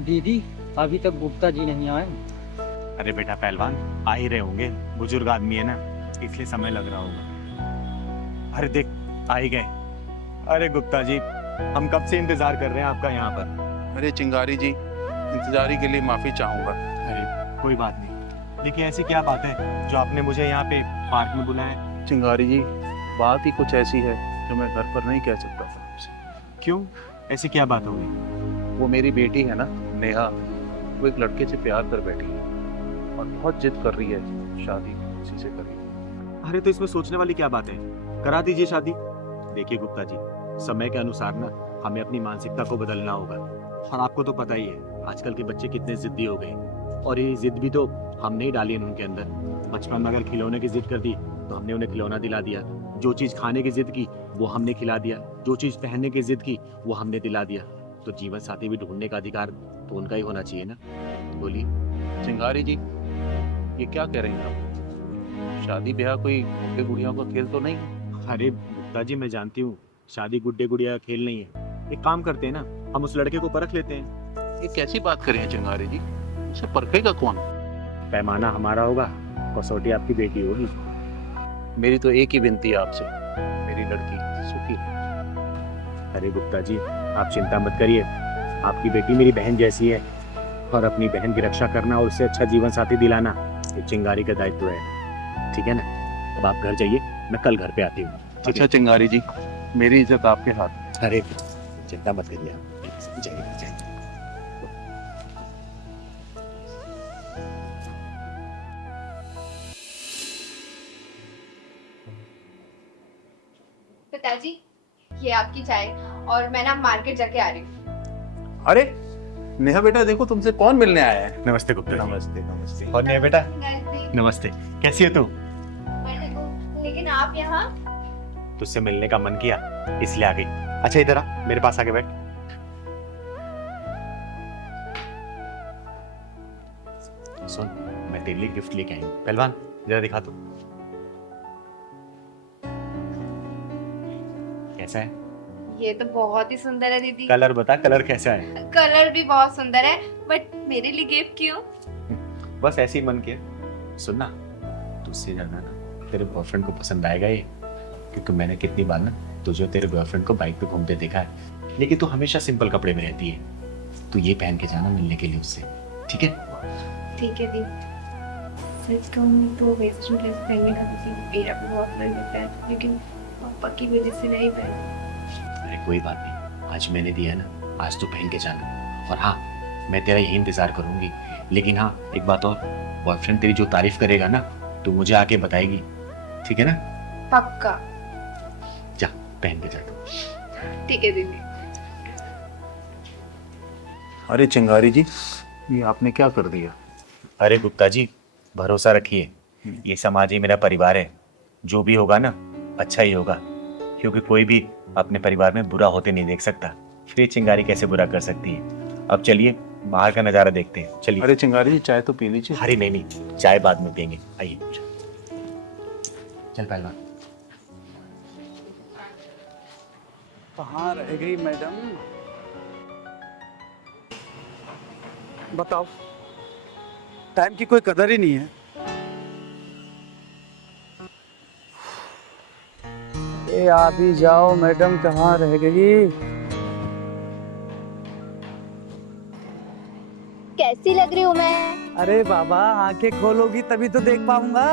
दीदी अभी तक गुप्ता जी नहीं आए। अरे बेटा पहलवान, आ ही रहे होंगे, बुजुर्ग आदमी है ना, इसलिए समय लग रहा होगा। अरे देख आ ही गए। अरे गुप्ता जी, हम कब से इंतजार कर रहे हैं आपका यहाँ पर। अरे चिंगारी जी, इंतजारी के लिए माफी चाहूंगा। अरे कोई बात नहीं, लेकिन ऐसी क्या बात है जो आपने मुझे यहाँ पे पार्क में बुलाया? चिंगारी जी, बात ही कुछ ऐसी है जो मैं घर पर नहीं कह सकता था आपसे। क्यों, ऐसी क्या बात हो गई? वो मेरी बेटी है ना नेहा, वो एक लड़के से प्यार कर बैठी है और बहुत जिद कर रही है शादी उसी से करेगी। अरे तो इसमें सोचने वाली क्या बात है, करा दीजिए शादी। देखिए गुप्ता जी, समय के अनुसार ना हमें अपनी मानसिकता को बदलना होगा, और आपको तो पता ही है आजकल के बच्चे कितने जिद्दी हो गए, और ये जिद भी तो हमने ही डाली है उनके अंदर। बचपन में अगर खिलौने की जिद कर दी तो हमने उन्हें खिलौना दिला दिया, जो चीज़ खाने की जिद की वो हमने खिला दिया, जो चीज़ पहनने की जिद की वो हमने दिला दिया। तो जीवन साथी भी ढूंढने का अधिकार तो उनका ही होना चाहिए ना। बोलिए चिंगारी जी, ये क्या कह रही हैं आप? शादी ब्याह कोई गुड्डे गुड़ियों का खेल तो नहीं है? अरे गुप्ता जी, मैं जानती हूँ शादी गुड्डे गुड़िया का खेल नहीं है। एक काम करते हैं ना, हम उस लड़के को परख लेते हैं। ये कैसी बात कर रही हैं चिंगारी जी? उसे परखेगा कौन? पैमाना हमारा होगा, कसौटी आपकी बेटी होगी। मेरी तो एक ही विनती है आपसे, मेरी लड़की सुखी है। अरे गुप्ता जी, आप चिंता मत करिए, आपकी बेटी मेरी बहन जैसी है, और अपनी बहन की रक्षा करना और उससे अच्छा जीवन साथी दिलाना ये चिंगारी का दायित्व है, ठीक है ना? अब आप घर जाइए, मैं कल घर पे आती हूँ। अच्छा चिंगारी जी, मेरी इज्जत आपके हाथ। अरे चिंता मत करिए आप, जाइए जाइए। पिताजी ये आपकी चाय, और मैं ना मार्केट जाके आ रही हूँ। अरे नेहा बेटा देखो तुमसे कौन मिलने आया है। नमस्ते गुप्ता जी। नमस्ते नमस्ते। और नेहा बेटा नमस्ते, कैसी है तू? लेकिन आप यहाँ? तुझसे मिलने का मन किया इसलिए आ गई। अच्छा इधर आ, मेरे पास आके बैठ। सुन, मैं तेरे लिए गिफ्ट लेके आई हूँ। पहलवान जरा दिखा तू, कैसा है? ये तो बहुत ही सुंदर है दीदी। कलर बता, कलर कैसा है? कलर भी बहुत सुंदर है, बट मेरे लिए गिफ्ट क्यों? बस ऐसे ही मन किया। सुन ना, तुझसे ज्यादा ना तेरे बॉयफ्रेंड को पसंद आएगा ये, क्योंकि मैंने कितनी बार ना तुझे और तेरे बॉयफ्रेंड को बाइक पे घूमते देखा है, लेकिन तू हमेशा सिंपल कपड़े में रहती है। तू ये पहन के जाना मिलने के लिए उससे, ठीक है? ठीक है दीदी। सच कहूँ तो वेस्टर्न ड्रेस पहनने का दीदी मेरा भी बहुत मन होता है, लेकिन पापा की वजह से नहीं पहन। अरे कोई बात नहीं, आज मैंने दिया है ना, आज तू पहन के जाना। और हाँ, मैं तेरा यही इंतजार करूंगी। लेकिन हाँ, एक बात और, बॉयफ्रेंड तेरी जो तारीफ करेगा ना, तू मुझे आके बताएगी, ठीक है ना? पक्का। जा पहन के जा तू। ठीक है दीदी। अरे चिंगारी जी, ये आपने क्या कर दिया? अरे गुप्ता जी, भरोसा रखिए, ये समाज ही मेरा परिवार है। जो भी होगा ना अच्छा ही होगा, क्योंकि कोई भी अपने परिवार में बुरा होते नहीं देख सकता। फिर ये चिंगारी कैसे बुरा कर सकती है? अब चलिए बाहर का नजारा देखते हैं, चलिए। अरे चिंगारी जी, चाय तो पी लीजिए। अरे नहीं नहीं, चाय बाद में पियेंगे, आइए। चल पहलवान। कहाँ रह गई मैडम? बताओ, टाइम की कोई कदर ही नहीं है। ए आ भी जाओ मैडम, कहाँ रह गई? कैसी लग रही हूँ मैं? अरे बाबा, आंखें खोलोगी तभी तो देख पाऊंगा।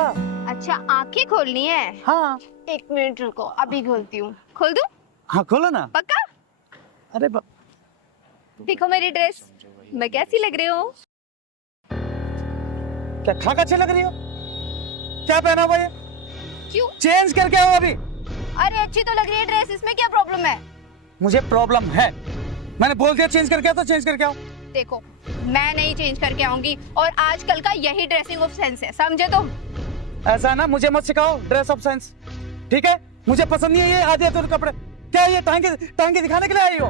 अच्छा, आंखें खोलनी है? हाँ। एक मिनट रुको, अभी खोलती हूँ। खोल दूँ? हाँ खोलो ना। पक्का? अरे देखो मेरी ड्रेस, मैं कैसी लग रही हूँ? क्या खाक अच्छी लग रही हो? क्या पहना हुआ ये? क्यों? चेंज करके आओ अभी। अरे अच्छी तो लग रही है ड्रेस, इसमें क्या प्रॉब्लम है? मुझे प्रॉब्लम है, मैंने बोल दिया चेंज करके आओ तो चेंज करके आओ। देखो, मैं नहीं चेंज करके आऊंगी, और आजकल का यही ड्रेसिंग ऑफ सेंस है, समझे तुम? ऐसा ना, मुझे मत सिखाओ ड्रेस ऑफ सेंस, ठीक है? मुझे पसंद नहीं है ये आधे अधूरे कपड़े। क्या ये टांगे दिखाने के लिए आई हो?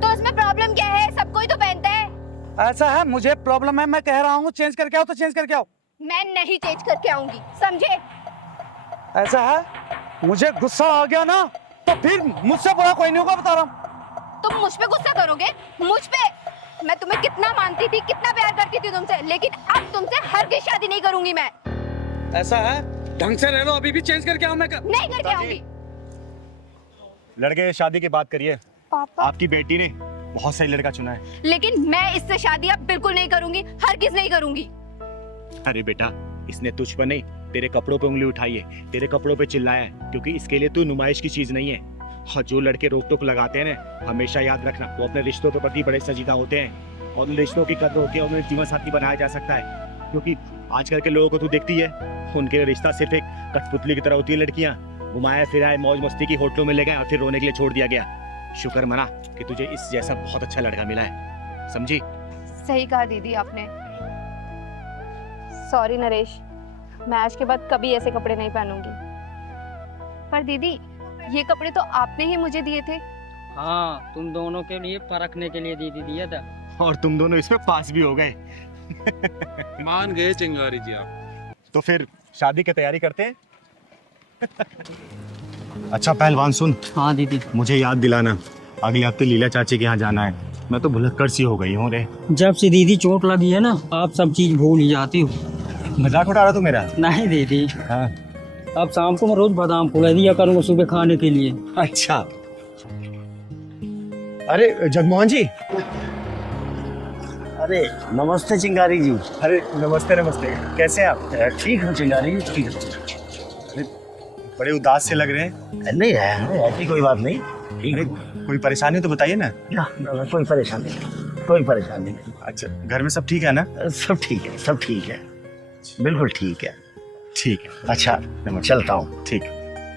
तो इसमें प्रॉब्लम क्या है? सब कोई तो पहनता है। ऐसा है, मुझे प्रॉब्लम है, मैं कह रहा हूँ चेंज करके आओ तो चेंज करके आओ। मैं नहीं चेंज करके आऊंगी, समझे? ऐसा है, मुझे गुस्सा आ गया ना तो फिर मुझसे बुरा कोई नहीं होगा, बता रहा हूँ। तुम मुझ पे गुस्सा करोगे? मुझ पे? मैं तुम्हें कितना मानती थी, कितना प्यार करती थी तुमसे, लेकिन अब तुमसे हरगिज़ शादी नहीं करूंगी मैं। ऐसा है, ढंग से रह लो, अभी भी चेंज करके आओ। मैं नहीं करके आऊंगी। लड़के शादी की बात करिए। पापा, आपकी बेटी ने बहुत सही लड़का चुना है। लेकिन मैं इससे शादी अब बिल्कुल नहीं करूंगी, हरगिज़ नहीं करूंगी। अरे बेटा, इसने तुझ पर नहीं तेरे कपड़ों पे उंगली उठाई है, तेरे कपड़ों पे चिल्लाया है, क्योंकि इसके लिए तू नुमाइश की चीज नहीं है। और जो लड़के रोक टोक लगाते हैं ना, हमेशा याद रखना, वो अपने रिश्तों के प्रति बड़े संजीदा होते हैं, और उन रिश्तों की कदर होकर उन्हें जीवन साथी बनाया जा सकता है। क्योंकि आजकल के लोगों को तू देखती है, उनके लिए रिश्ता सिर्फ एक कठपुतली की तरह होती है। लड़कियां घुमाया फिराए मौज मस्ती की होटलों में ले गए और फिर रोने के लिए छोड़ दिया गया। शुक्र मना कि तुझे इस जैसा बहुत अच्छा लड़का मिला है, समझी? सही कहा दीदी आपने। सॉरी नरेश, मैं आज के बाद कभी ऐसे कपड़े नहीं पहनूंगी। पर दीदी, ये कपड़े तो आपने ही मुझे दिए थे। हाँ, तुम दोनों के लिए परखने के लिए दीदी दिया था। और तुम दोनों इसमें पास भी हो गए। मान गए चिंगारी जी आप। तो फिर शादी की तैयारी करते हैं। अच्छा पहलवान सुन। हाँ दीदी। मुझे याद दिलाना, अगले हफ्ते लीला चाची के यहाँ जाना है। मैं तो भुलक्कड़ सी हो गई हूँ रे। जब से दीदी चोट लगी है ना, आप सब चीज भूल ही जाती हो। मजाक उठा रहा तू मेरा? नहीं दीदी। हाँ। अब शाम को मैं रोज बादाम फुला दिया करूँगा सुबह खाने के लिए। अच्छा। अरे जगमोहन जी। अरे नमस्ते चिंगारी जी। अरे नमस्ते नमस्ते, कैसे हैं आप? ठीक हूँ चिंगारी जी, ठीक है। बड़े उदास से लग रहे हैं। नहीं है, ऐसी कोई बात नहीं। ठीक है, कोई परेशानी तो बताइए ना। कोई परेशानी नहीं, कोई परेशानी नहीं। अच्छा, घर में सब ठीक है ना? सब ठीक है, सब ठीक है, बिल्कुल ठीक है। ठीक है। अच्छा, चलता हूँ। ठीक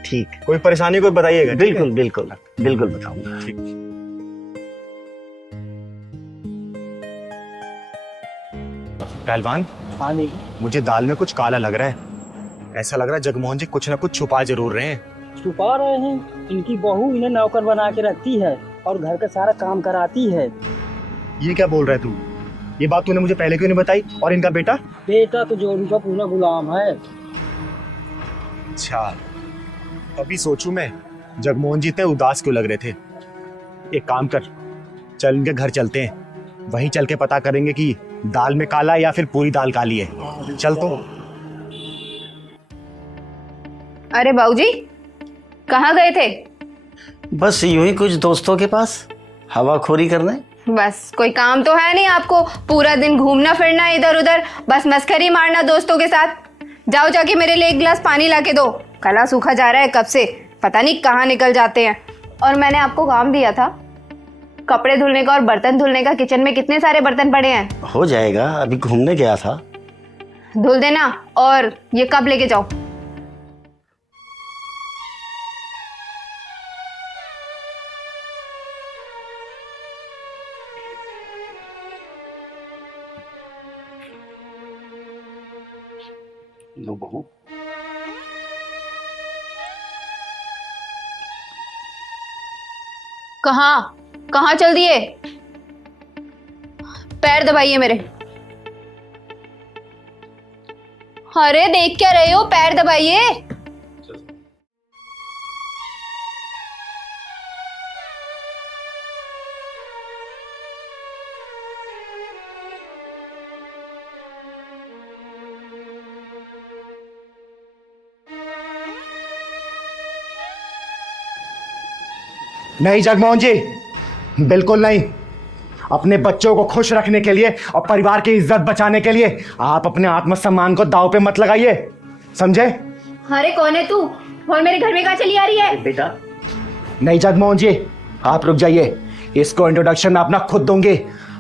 ठीक। कोई परेशानी को बताइएगा। बिल्कुल बिल्कुल बिल्कुल बताऊंगा। ठीक। पहलवान, हाँ जी। मुझे दाल में कुछ काला लग रहा है। ऐसा लग रहा है जगमोहन जी कुछ ना कुछ छुपा जरूर रहे हैं। छुपा रहे हैं? इनकी बहू इन्हें नौकर बना के रखती है और घर का सारा काम कराती है। ये क्या बोल रहा है तू? ये बात तूने मुझे पहले क्यों नहीं बताई? और इनका बेटा? बेटा तो जो उनका पूरा गुलाम है। अच्छा, अभी सोचूं मैं जगमोहन जी इतने उदास क्यों लग रहे थे। एक काम कर, चल इनके घर चलते हैं, वहीं चल के पता करेंगे कि दाल में काला है या फिर पूरी दाल काली है। चल तो। अरे बाबूजी, कहाँ गए थे? बस यूं ही कुछ दोस्तों के पास हवाखोरी करने। बस कोई काम तो है नहीं आपको? पूरा दिन घूमना फिरना इधर उधर, बस मस्करी मारना दोस्तों के साथ। जाओ जाके मेरे लिए एक गिलास पानी ला के दो, गला सूखा जा रहा है कब से, पता नहीं कहाँ निकल जाते हैं। और मैंने आपको काम दिया था कपड़े धुलने का और बर्तन धुलने का। किचन में कितने सारे बर्तन पड़े हैं। हो जाएगा, अभी घूमने गया था। धुल देना। और ये कब लेके जाओ? लो बहू। कहाँ कहाँ चल दिए? पैर दबाइए मेरे। अरे देख क्या रहे हो, पैर दबाइए। नहीं जगमोहन जी, बिल्कुल नहीं। अपने बच्चों को खुश रखने के लिए और परिवार की इज्जत बचाने के लिए आप अपने आत्मसम्मान को दांव पे मत लगाइए, समझे? अरे कौन है तू और मेरे घर में कहाँ चली आ रही है? बेटा नहीं जगमोहन जी, आप रुक जाइए, इसको इंट्रोडक्शन मैं अपना खुद दूंगी।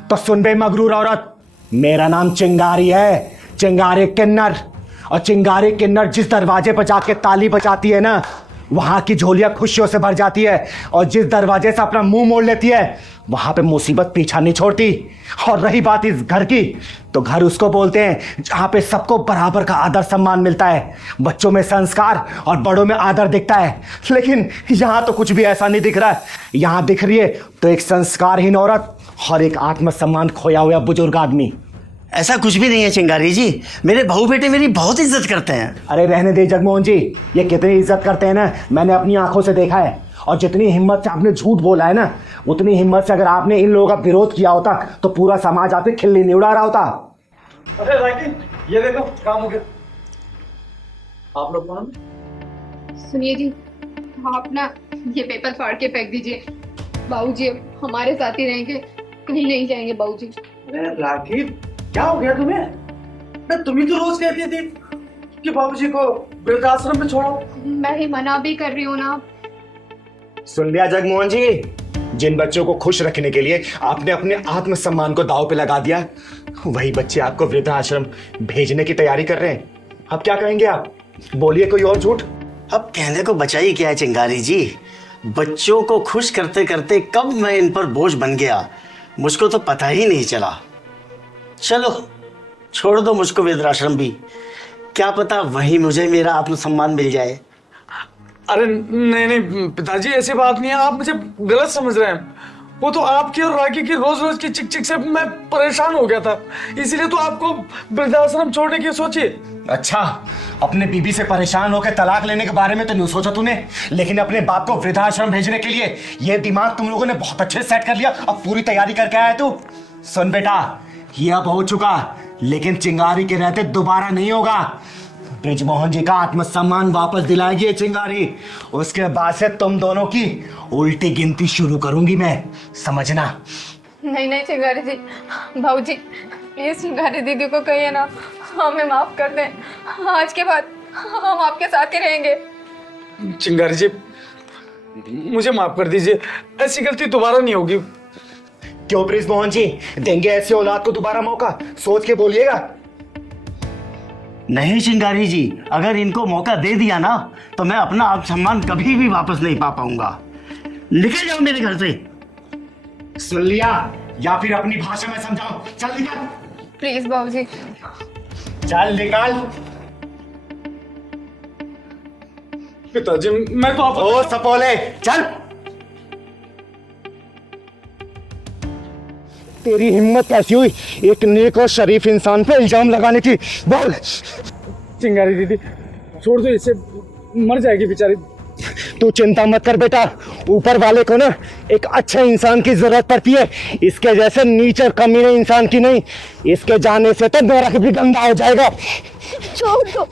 तो सुन बे मगरूर औरत, मेरा नाम चिंगारी है, चिंगारी किन्नर। और चिंगारी किन्नर जिस दरवाजे पर जाके ताली बजाती है ना, वहां की झोलियां खुशियों से भर जाती है। और जिस दरवाजे से अपना मुंह मोड़ लेती है, वहां पे मुसीबत पीछा नहीं छोड़ती। और रही बात इस घर की, तो घर उसको बोलते हैं जहां पे सबको बराबर का आदर सम्मान मिलता है, बच्चों में संस्कार और बड़ों में आदर दिखता है। लेकिन यहां तो कुछ भी ऐसा नहीं दिख रहा है। यहां दिख रही है तो एक संस्कारहीन औरत और एक आत्मसम्मान खोया हुआ बुजुर्ग आदमी। ऐसा कुछ भी नहीं है चिंगारी जी, मेरे बहू बेटे मेरी बहुत इज्जत करते हैं। अरे रहने दे जगमोहन जी, ये कितनी इज्जत करते हैं ना, मैंने अपनी आंखों से देखा है। और जितनी हिम्मत से आपने झूठ बोला है ना, उतनी हिम्मत से अगर आपने इन लोगों का विरोध किया होता तो पूरा समाज आपकी खिल्ली नहीं उड़ा रहा होता। अरे राकी, ये देखो काम हो गया। आप लोग कौन? सुनिए जी, आप ना ये पेपर फाड़ के फेंक दीजिए। बाबूजी हमारे साथ ही रहेंगे, कहीं नहीं जाएंगे बाबूजी। अरे राकी, क्या हो गया तुम्हें? मैं तुम ही तो रोज कहती थी कि बाबूजी को वृद्धाश्रम में छोड़ो। मैं ही मना भी कर रही हूँ ना। सुन लिया जगमोहन जी, जिन बच्चों को खुश रखने के लिए आपने अपने आत्मसम्मान को दांव पे लगा दिया, वही बच्चे आपको वृद्धाश्रम भेजने की तैयारी कर रहे हैं। अब क्या कहेंगे आप? बोलिए कोई और झूठ। अब कहने को बचा ही क्या है चिंगारी जी, बच्चों को खुश करते करते कब मैं इन पर बोझ बन गया, मुझको तो पता ही नहीं चला। चलो छोड़ दो मुझको वृद्धाश्रम भी, क्या पता वहीं मुझे मेरा आत्मसम्मान मिल जाए। अरे नहीं नहीं पिताजी, ऐसी बात नहीं है, आप मुझे गलत समझ रहे हैं। वो तो आपकी और राकी की रोज रोज की चिक चिक से मैं परेशान हो गया था, इसीलिए तो आपको वृद्धाश्रम छोड़ने की सोची। अच्छा, अपने बीबी से परेशान होकर तलाक लेने के बारे में तो नहीं सोचा तूने, लेकिन अपने बाप को वृद्धाश्रम भेजने के लिए ये दिमाग तुम लोगों ने बहुत अच्छे से सेट कर लिया। अब पूरी तैयारी करके आया तू। सुन बेटा, ये अब हो चुका, लेकिन चिंगारी के रहते दोबारा नहीं होगा। ब्रिजमोहन जी का आत्मसम्मान वापस दिलाएगी ये चिंगारी, उसके बाद से तुम दोनों की उल्टी गिनती शुरू करूंगी मैं, समझना। नहीं नहीं चिंगारी जी, बाबूजी प्लीज चिंगारी दीदी को कहिए ना, हमें माफ कर दें। आज के बाद हम आपके साथ ही रहेंगे। चिंगारी जी, मुझे माफ कर दीजिए, ऐसी गलती दोबारा नहीं होगी। क्यों ब्रिजमोहन जी, देंगे ऐसे औलाद को दोबारा मौका? सोच के बोलिएगा। नहीं चिंगारी जी, अगर इनको मौका दे दिया ना तो मैं अपना आत्मसम्मान कभी भी वापस नहीं पा पाऊंगा। निकल जाओ मेरे घर से। सुन लिया, या फिर अपनी भाषा में समझाओ। चल निकल। प्लीज बाबूजी। चल निकाल। पिताजी मैं तो आप ओ सपोले चल। तेरी हिम्मत कैसी हुई एक नेक और शरीफ इंसान पे इल्जाम लगाने की? बोल। चिंगारी दीदी छोड़ दो इसे, मर जाएगी बेचारी। तू चिंता मत कर बेटा, ऊपर वाले को ना एक अच्छे इंसान की जरूरत पड़ती है, इसके जैसे नीच और कमीने इंसान की नहीं। इसके जाने से तो नरक भी गंदा हो जाएगा। छोड़ दो,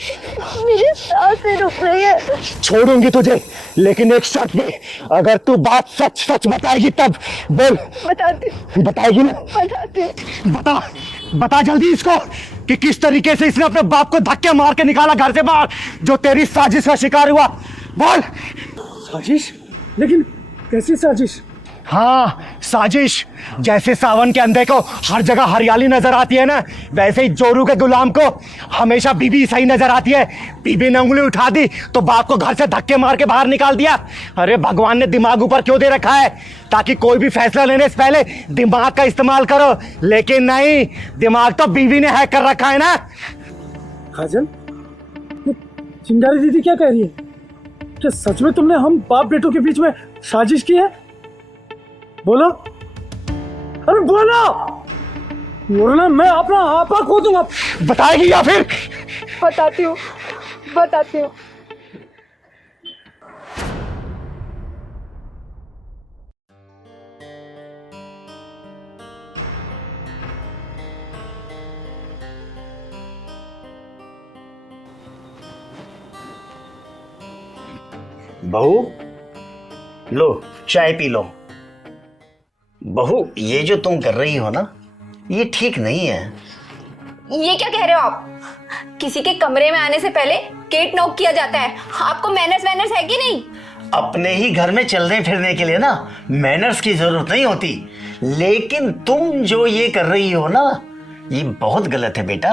मेरी सांसें रुक रही है। छोड़ूंगी तुझे, लेकिन एक शर्त पे, अगर तू बात सच सच बताएगी तब। बोल। बताती। बताएगी ना? बताती। बता बता जल्दी इसको कि किस तरीके से इसने अपने बाप को धक्के मार के निकाला घर से बाहर, जो तेरी साजिश का शिकार हुआ। बोल। साजिश? लेकिन कैसी साजिश? हाँ साजिश। जैसे सावन के अंधे को हर जगह हरियाली नजर आती है ना, वैसे ही जोरू के गुलाम को हमेशा बीबी सही नजर आती है। बीबी ने उंगली उठा दी तो बाप को घर से धक्के मार के बाहर निकाल दिया। अरे भगवान ने दिमाग ऊपर क्यों दे रखा है? ताकि कोई भी फैसला लेने से पहले दिमाग का इस्तेमाल करो, लेकिन नहीं, दिमाग तो बीवी ने हैक कर रखा है ना। काजल, ये चिंगारी दीदी क्या कह रही है? क्या सच में तुमने हम बाप बेटों के बीच में साजिश की है? बोलो, अरे बोलो, वरना मैं अपना आपा खो दूंगा। बताएगी या फिर? बताती हूँ, बताती हूँ। बहू लो चाय पी लो। बहू ये जो तुम कर रही हो ना, ये ठीक नहीं है। ये क्या कह रहे हो आप? किसी के कमरे में आने से पहले गेट नॉक किया जाता है। आपको मैनर्स वैनर्स है कि नहीं? अपने ही घर में चलने फिरने के लिए ना मैनर्स की जरूरत नहीं होती, लेकिन तुम जो ये कर रही हो ना, ये बहुत गलत है बेटा।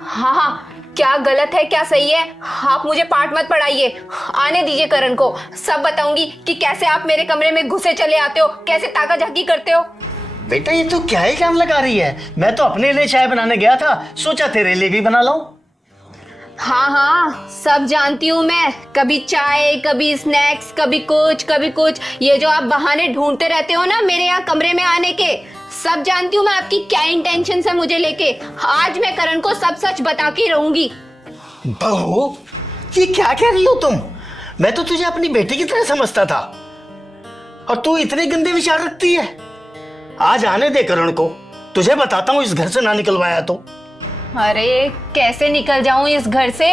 हाँ हाँ, क्या गलत है क्या सही है, आप मुझे पाठ मत पढ़ाइए। आने दीजिए करण को, सब बताऊंगी कि कैसे आप मेरे कमरे में घुसे चले आते हो, कैसे ताका झाकी करते हो। बेटा ये तो क्या इल्जाम लगा रही है? मैं तो अपने लिए चाय बनाने गया था, सोचा तेरे लिए भी बना लाऊं। हाँ हाँ, सब जानती हूँ मैं। कभी चाय, कभी स्नैक्स, कभी कुछ। ये जो आप बहाने ढूंढते रहते हो ना मेरे यहाँ कमरे में आने के, सब जानती हूँ मैं आपकी क्या इंटेंशन है मुझे लेके। आज मैं करण को सब सच बता के रहूंगी। बहू ये क्या कह रही हो तुम? मैं तो तुझे अपनी बेटी की तरह समझता था, और तू इतने गंदे विचार रखती है। आज आने दे करण को, तुझे बताता हूँ इस घर से ना निकलवाया तो। अरे कैसे निकल जाऊं इस घर से?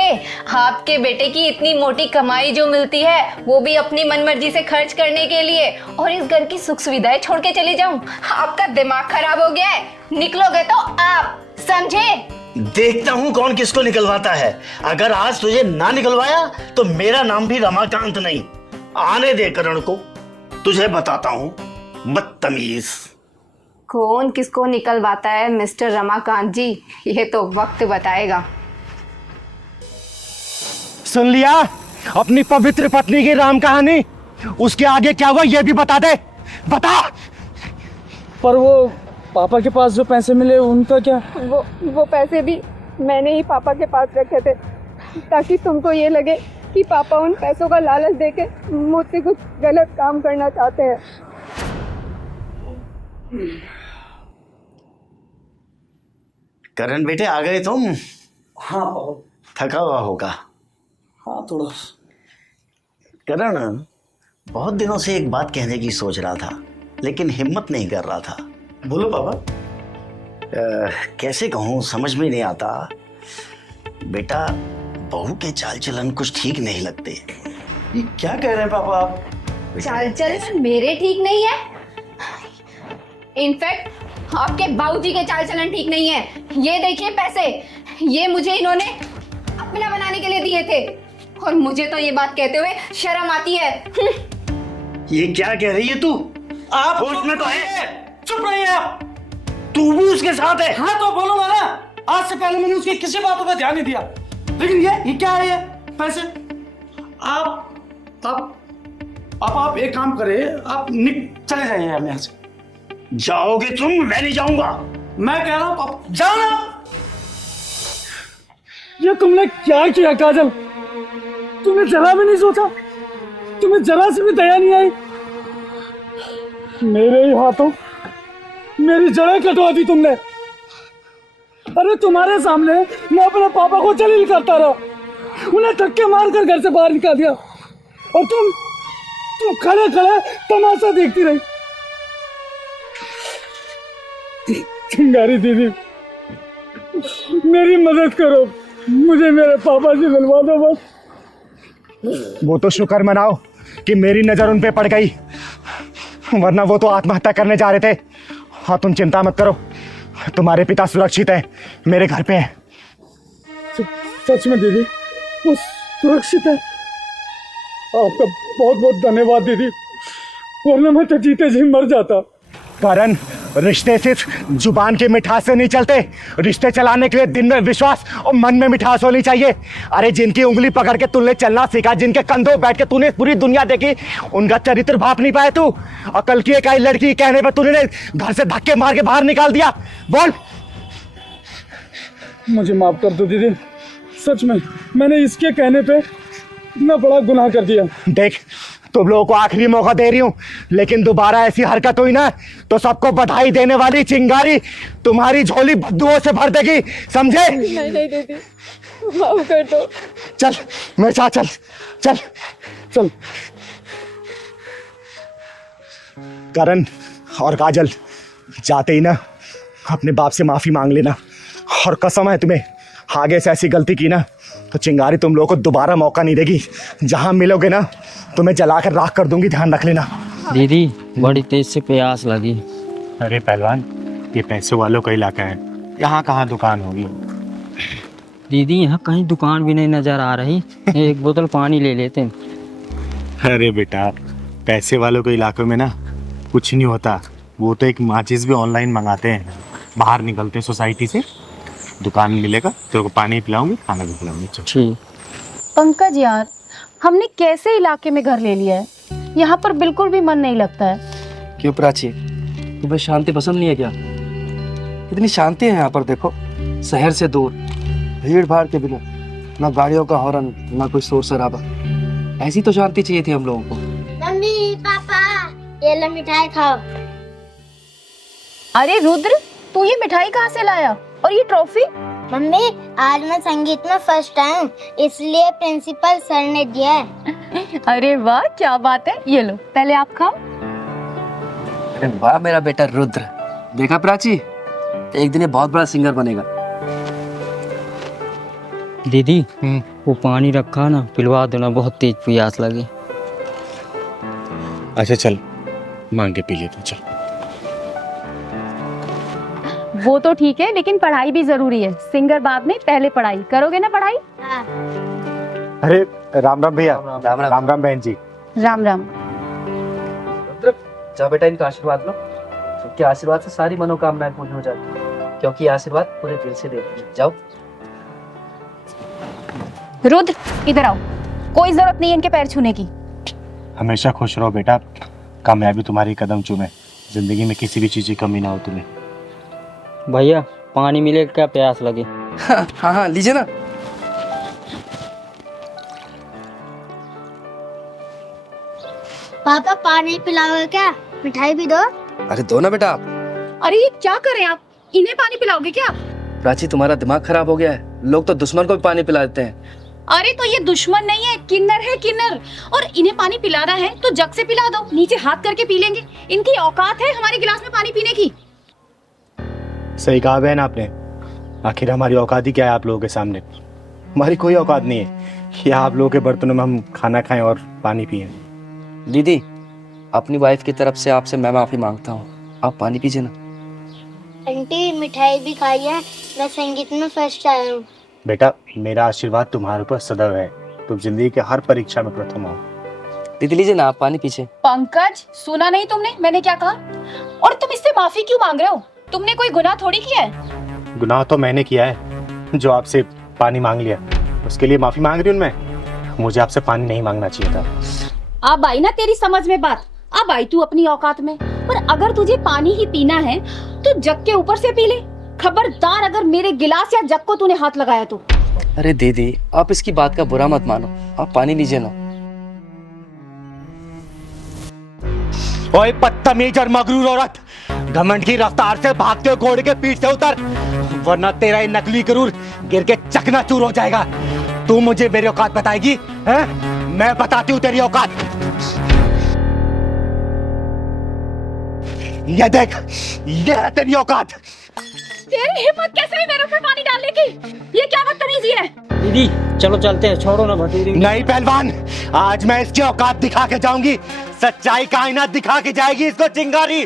आपके बेटे की इतनी मोटी कमाई जो मिलती है वो भी अपनी मनमर्जी से खर्च करने के लिए, और इस घर की सुख सुविधाएं छोड़ के चली जाऊं? आपका दिमाग खराब हो गया है। निकलोगे तो आप समझे? देखता हूँ कौन किसको निकलवाता है। अगर आज तुझे ना निकलवाया तो मेरा नाम भी रमाकांत नहीं। आने दे करण को, तुझे बताता हूँ, बदतमीज। कौन किसको निकलवाता है मिस्टर रमाकांत जी, ये तो वक्त बताएगा। सुन लिया अपनी पवित्र पत्नी की राम कहानी? उसके आगे क्या हुआ ये भी बता दे, बता। पर वो पापा के पास जो पैसे मिले उनका क्या? वो पैसे भी मैंने ही पापा के पास रखे थे, ताकि तुमको ये लगे कि पापा उन पैसों का लालच देके मुझसे कुछ गलत काम करना चाहते हैं। करण बेटे आ गए तुम? हाँ थका हुआ होगा। हाँ थोड़ा। करण बहुत दिनों से एक बात कहने की सोच रहा था, लेकिन हिम्मत नहीं कर रहा था। बोलो पापा। कैसे कहूँ समझ में नहीं आता। बेटा बहू के चाल चलन कुछ ठीक नहीं लगते। ये क्या कह रहे हैं पापा आप? चाल चलन मेरे ठीक नहीं है, इनफैक्ट आपके बाबूजी के चाल चलन ठीक नहीं है। ये देखिए पैसे, ये मुझे इन्होंने अपना बनाने के लिए दिए थे, और मुझे तो ये बात कहते हुए शर्म आती है। ये क्या कह रही है तू? आप होश में तो है? चुप रहिए आप। तू भी उसके साथ है? हाँ तो बोलूंगा ना, आज से पहले मैंने उसकी किसी बातों पे ध्यान नहीं दिया, लेकिन ये क्या है ये पैसे? आप एक काम करें, आप चले जाइए यहाँ से। जाओगे तुम? मैं नहीं जाऊंगा। मैं कह रहा हूँ आप जाओ ना। ये तुमने क्या किया काजल? तुमने जरा भी नहीं सोचा? तुम्हें जरा सी भी दया नहीं आई? मेरे ही हाथों मेरी जड़ें कटवा दी तुमने। अरे तुम्हारे सामने मैं अपने पापा को जलील करता रहा, उन्हें धक्के मारकर घर से बाहर निकाल दिया, और तुम खड़े खड़े तमाशा देखती रही। चिंगारी दीदी, मेरी मदद करो, मुझे मेरे पापा से मिलवा दो बस। वो तो शुक्र मनाओ कि मेरी नजर उन पे पड़ गई, वरना वो तो आत्महत्या करने जा रहे थे। हाँ, तुम चिंता मत करो, तुम्हारे पिता सुरक्षित हैं, मेरे घर पे हैं। सच में दीदी, वो सुरक्षित है? आपका बहुत बहुत धन्यवाद दीदी, वरना मैं तो जीते जी मर जाता। करण, रिश्ते सिर्फ जुबान की मिठास से नहीं चलते, रिश्ते चलाने के लिए दिन में विश्वास और मन में मिठास होनी चाहिए। अरे जिनकी उंगली पकड़ के तूने चलना सीखा, जिनके कंधों बैठ के तूने पूरी दुनिया देखी, उनका चरित्र भाप नहीं पाया तू। अकल की एक आई लड़की कहने पर तूने घर से धक्के मार के बाहर निकाल दिया। बोल। मुझे माफ कर दो दीदी, सच में मैंने इसके कहने पे इतना बड़ा गुनाह कर दिया। देख, तुम लोगों को आखिरी मौका दे रही हूं, लेकिन दोबारा ऐसी हरकत हुई ना तो सबको बधाई देने वाली चिंगारी तुम्हारी झोली बद्दुओं से भर देगी, समझे? नहीं नहीं दीदी, माफ कर दो। चल मेरे साथ चल चल चल। करण और काजल, जाते ही ना अपने बाप से माफी मांग लेना, और कसम है तुम्हें, आगे से ऐसी गलती की ना तो चिंगारी तुम लोगों को दोबारा मौका नहीं देगी। जहां मिलोगे ना तुम्हें जलाकर राख कर दूंगी, ध्यान रख लेना। दीदी बड़ी तेज से प्यास लगी। अरे पहलवान, ये पैसे वालों का इलाका है, यहाँ कहाँ दुकान होगी? दीदी यहाँ कहीं दुकान भी नहीं नजर आ रही, एक बोतल पानी ले लेते हैं। अरे बेटा, पैसे वालों के इलाकों में ना कुछ नहीं होता, वो तो एक माचिस भी ऑनलाइन मंगाते हैं, बाहर निकलते हैं सोसाइटी से, दुकान मिलेगा तेरे को पानी पिलाऊंगी, खाना भी खिलाऊंगी। ठीक। पंकज यार, हमने कैसे इलाके में घर ले लिया है, यहाँ पर बिल्कुल भी मन नहीं लगता है। क्यों प्राची, तुम्हें शांति पसंद नहीं है क्या? इतनी शांति है यहाँ पर, देखो, शहर से दूर, भीड़ भाड़ के बिना, ना गाड़ियों का हॉर्न, ना कोई शोर शराबा। ऐसी तो शांति चाहिए थी हम लोगों को। मम्मी पापा, ये लो मिठाई खाओ। अरे रुद्र, तू ये मिठाई कहाँ से लाया, और ये ट्रॉफी? मम्मी, आज मैं संगीत में फर्स्ट आया, इसलिए प्रिंसिपल सर ने दिया है। अरे वाह, क्या बात है, ये लो पहले आप खाओ। अरे वाह मेरा बेटा रुद्र, देखा प्राची, एक दिन ये बहुत बड़ा सिंगर बनेगा। दीदी वो पानी रखा ना, पिलवा दो ना, बहुत तेज प्यास लगी। अच्छा चल, मांग के पी ले तू, चल। वो तो ठीक है, लेकिन पढ़ाई भी जरूरी है, सिंगर बाद में, पहले पढ़ाई करोगे ना पढ़ाई? अरे राम राम भैया। राम राम बहन जी। राम राम। रुद्र, जा बेटा, इनका आशीर्वाद लो, क्योंकि आशीर्वाद से सारी मनोकामनाएं पूर्ण हो जाती है, क्योंकि ये आशीर्वाद पूरे दिल से देते हैं। जाओ। रुद्र, इधर आओ, कोई जरूरत नहीं है इनके पैर छूने की। हमेशा खुश रहो बेटा, कामयाबी तुम्हारी कदम चूमे, जिंदगी में किसी भी चीज की कमी ना हो तुम्हें। भैया पानी मिलेगा क्या, प्यास लगी? हाँ हाँ, लीजिए ना। पापा पानी पिलाओगे क्या, मिठाई भी दो। अरे दो ना बेटा आप। अरे ये क्या कर रहे हैं आप, इन्हें पानी पिलाओगे क्या? प्राची, तुम्हारा दिमाग खराब हो गया है, लोग तो दुश्मन को भी पानी पिला देते हैं। अरे तो ये दुश्मन नहीं है, किन्नर है किन्नर, और इन्हें पानी पिलाना है तो जग से पिला दो, नीचे हाथ करके पी लेंगे। इनकी औकात है हमारे गिलास में पानी पीने की। सही कहा बहन आपने, आखिर हमारी औकात ही क्या है आप लोगों के सामने? हमारी कोई औकात नहीं है कि आप लोगों के बर्तनों में हम खाना खाएं और पानी पिएं। दीदी, अपनी वाइफ की तरफ से आपसे मैं माफी मांगता हूँ, आप पानी पीजिए ना। आंटी मिठाई भी खाई है, मैं संगीत में फर्स्ट आया हूँ। बेटा, मेरा आशीर्वाद तुम्हारे ऊपर सदैव है, तुम जिंदगी के हर परीक्षा में प्रथम आओ। दीदी लीजिए ना, आप पानी पीछे। पंकज, सुना नहीं तुमने मैंने क्या कहा? और तुम इससे माफी क्यों मांग रहे हो? तुमने कोई गुनाह थोड़ी किया है। गुनाह तो मैंने किया है, जो आपसे पानी मांग लिया, उसके लिए माफी मांग रही हूँ मैं। मुझे आपसे पानी नहीं मांगना चाहिए था। अब आई ना तेरी समझ में बात, अब आई तू अपनी औकात में। पर अगर तुझे पानी ही पीना है तो जग के ऊपर से पी ले, खबरदार अगर मेरे गिलास या जग को तूने हाथ लगाया तो। अरे दीदी, आप इसकी बात का बुरा मत मानो, आप पानी लीजिए ना। ओए बदतमीज और मगरूर औरत, घमंड की रफ्तार से भागते हुए घोड़े के पीठ से उतर, वरना तेरा ये नकली गरूर गिर के चकनाचूर हो जाएगा। तू मुझे मेरी औकात बताएगी? हैं? मैं बताती हूँ तेरी औकात। ये देख, ये है तेरी औकात। तेरी हिम्मत कैसे हुई मेरे ऊपर पानी डालने की? ये क्या बदतमीजी है? दीदी चलो चलते हैं, छोड़ो ना भटूरी। नहीं पहलवान, आज मैं इसकी औकात दिखा के जाऊंगी। सच्चाई का आईना दिखा के जाएगी इसको चिंगारी।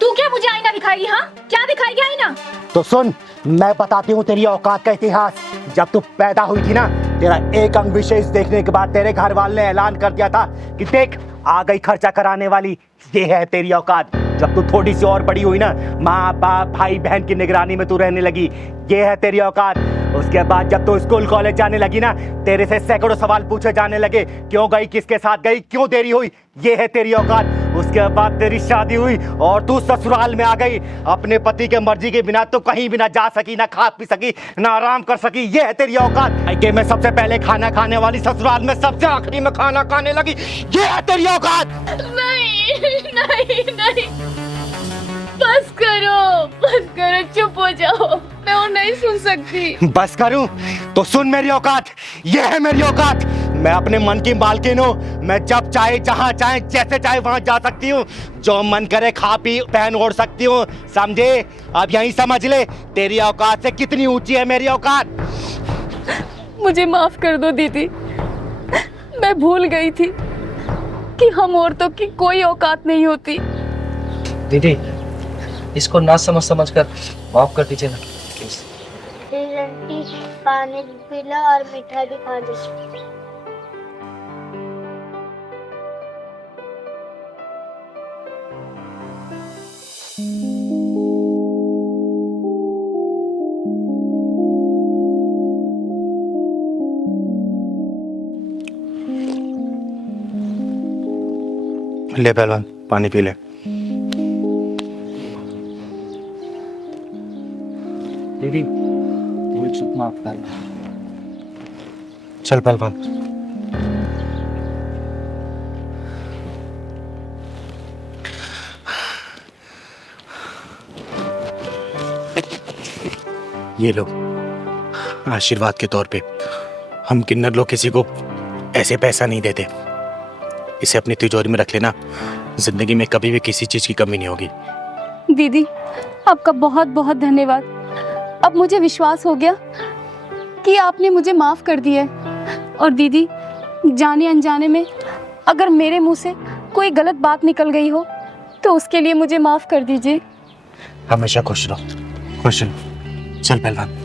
तू क्या मुझे आईना दिखाएगी? हाँ, क्या दिखाएगी आईना? तो सुन, मैं बताती हूँ तेरी औकात का इतिहास। जब तू पैदा हुई थी ना, तेरा एक अंग विशेष देखने के बाद तेरे घर वाले ने ऐलान कर दिया था कि देख आ गई खर्चा कराने वाली, ये है तेरी औकात। जब तू थोड़ी सी और बड़ी हुई ना, माँ बाप भाई बहन की निगरानी में तू रहने लगी, ये है तेरी औकात। उसके बाद जब तू स्कूल कॉलेज जाने लगी ना, तेरे से सैकड़ों सवाल पूछे जाने लगे, क्यों गई, किसके साथ गई, क्यों देरी हुई, ये है तेरी औकात। उसके बाद तेरी शादी हुई और तू ससुराल में आ गई। अपने पति के मर्जी के बिना तो कहीं भी ना जा सकी, ना खा पी सकी, ना आराम कर सकी, ये है तेरी औकात। के में सबसे पहले खाना खाने वाली, ससुराल में सबसे आखिरी में खाना खाने लगी, ये है तेरी औकात। नहीं नहीं नहीं, बस करो, चुप हो जाओ, मैं और नहीं सुन सकती। बस करूं? तो सुन मेरी औकात, ये है मेरी औकात। मैं अपने मन की मालकिन हूँ। मैं जब चाहे, जहाँ चाहे, जैसे चाहे वहां जा सकती हूँ। जो मन करे खा पी पहन ओढ़ सकती हूँ, समझे? अब यही समझ ले तेरी औकात से कितनी ऊंची है मेरी औकात। मुझे माफ कर दो दीदी, मैं भूल गई थी कि हम औरतों की कोई औकात नहीं होती। दीदी, इसको ना समझ कर माफ कर दीजिए ना प्लीज। पानी पी लो और मीठा भी खा लो। ले पहलवान, पानी पी ले। दीदी, मुझे चुप माफ कर। चल पहलवान। ये लो आशीर्वाद के तौर पे। हम किन्नर लोग किसी को ऐसे पैसा नहीं देते। इसे अपनी तिजोरी में रख लेना, जिंदगी में कभी भी किसी चीज की कमी नहीं होगी। दीदी, आपका बहुत बहुत धन्यवाद। अब मुझे विश्वास हो गया कि आपने मुझे माफ कर दिया है। और दीदी, जाने अनजाने में अगर मेरे मुंह से कोई गलत बात निकल गई हो तो उसके लिए मुझे माफ कर दीजिए। हमेशा खुश रहो, खुश रहो। चल पहलवान।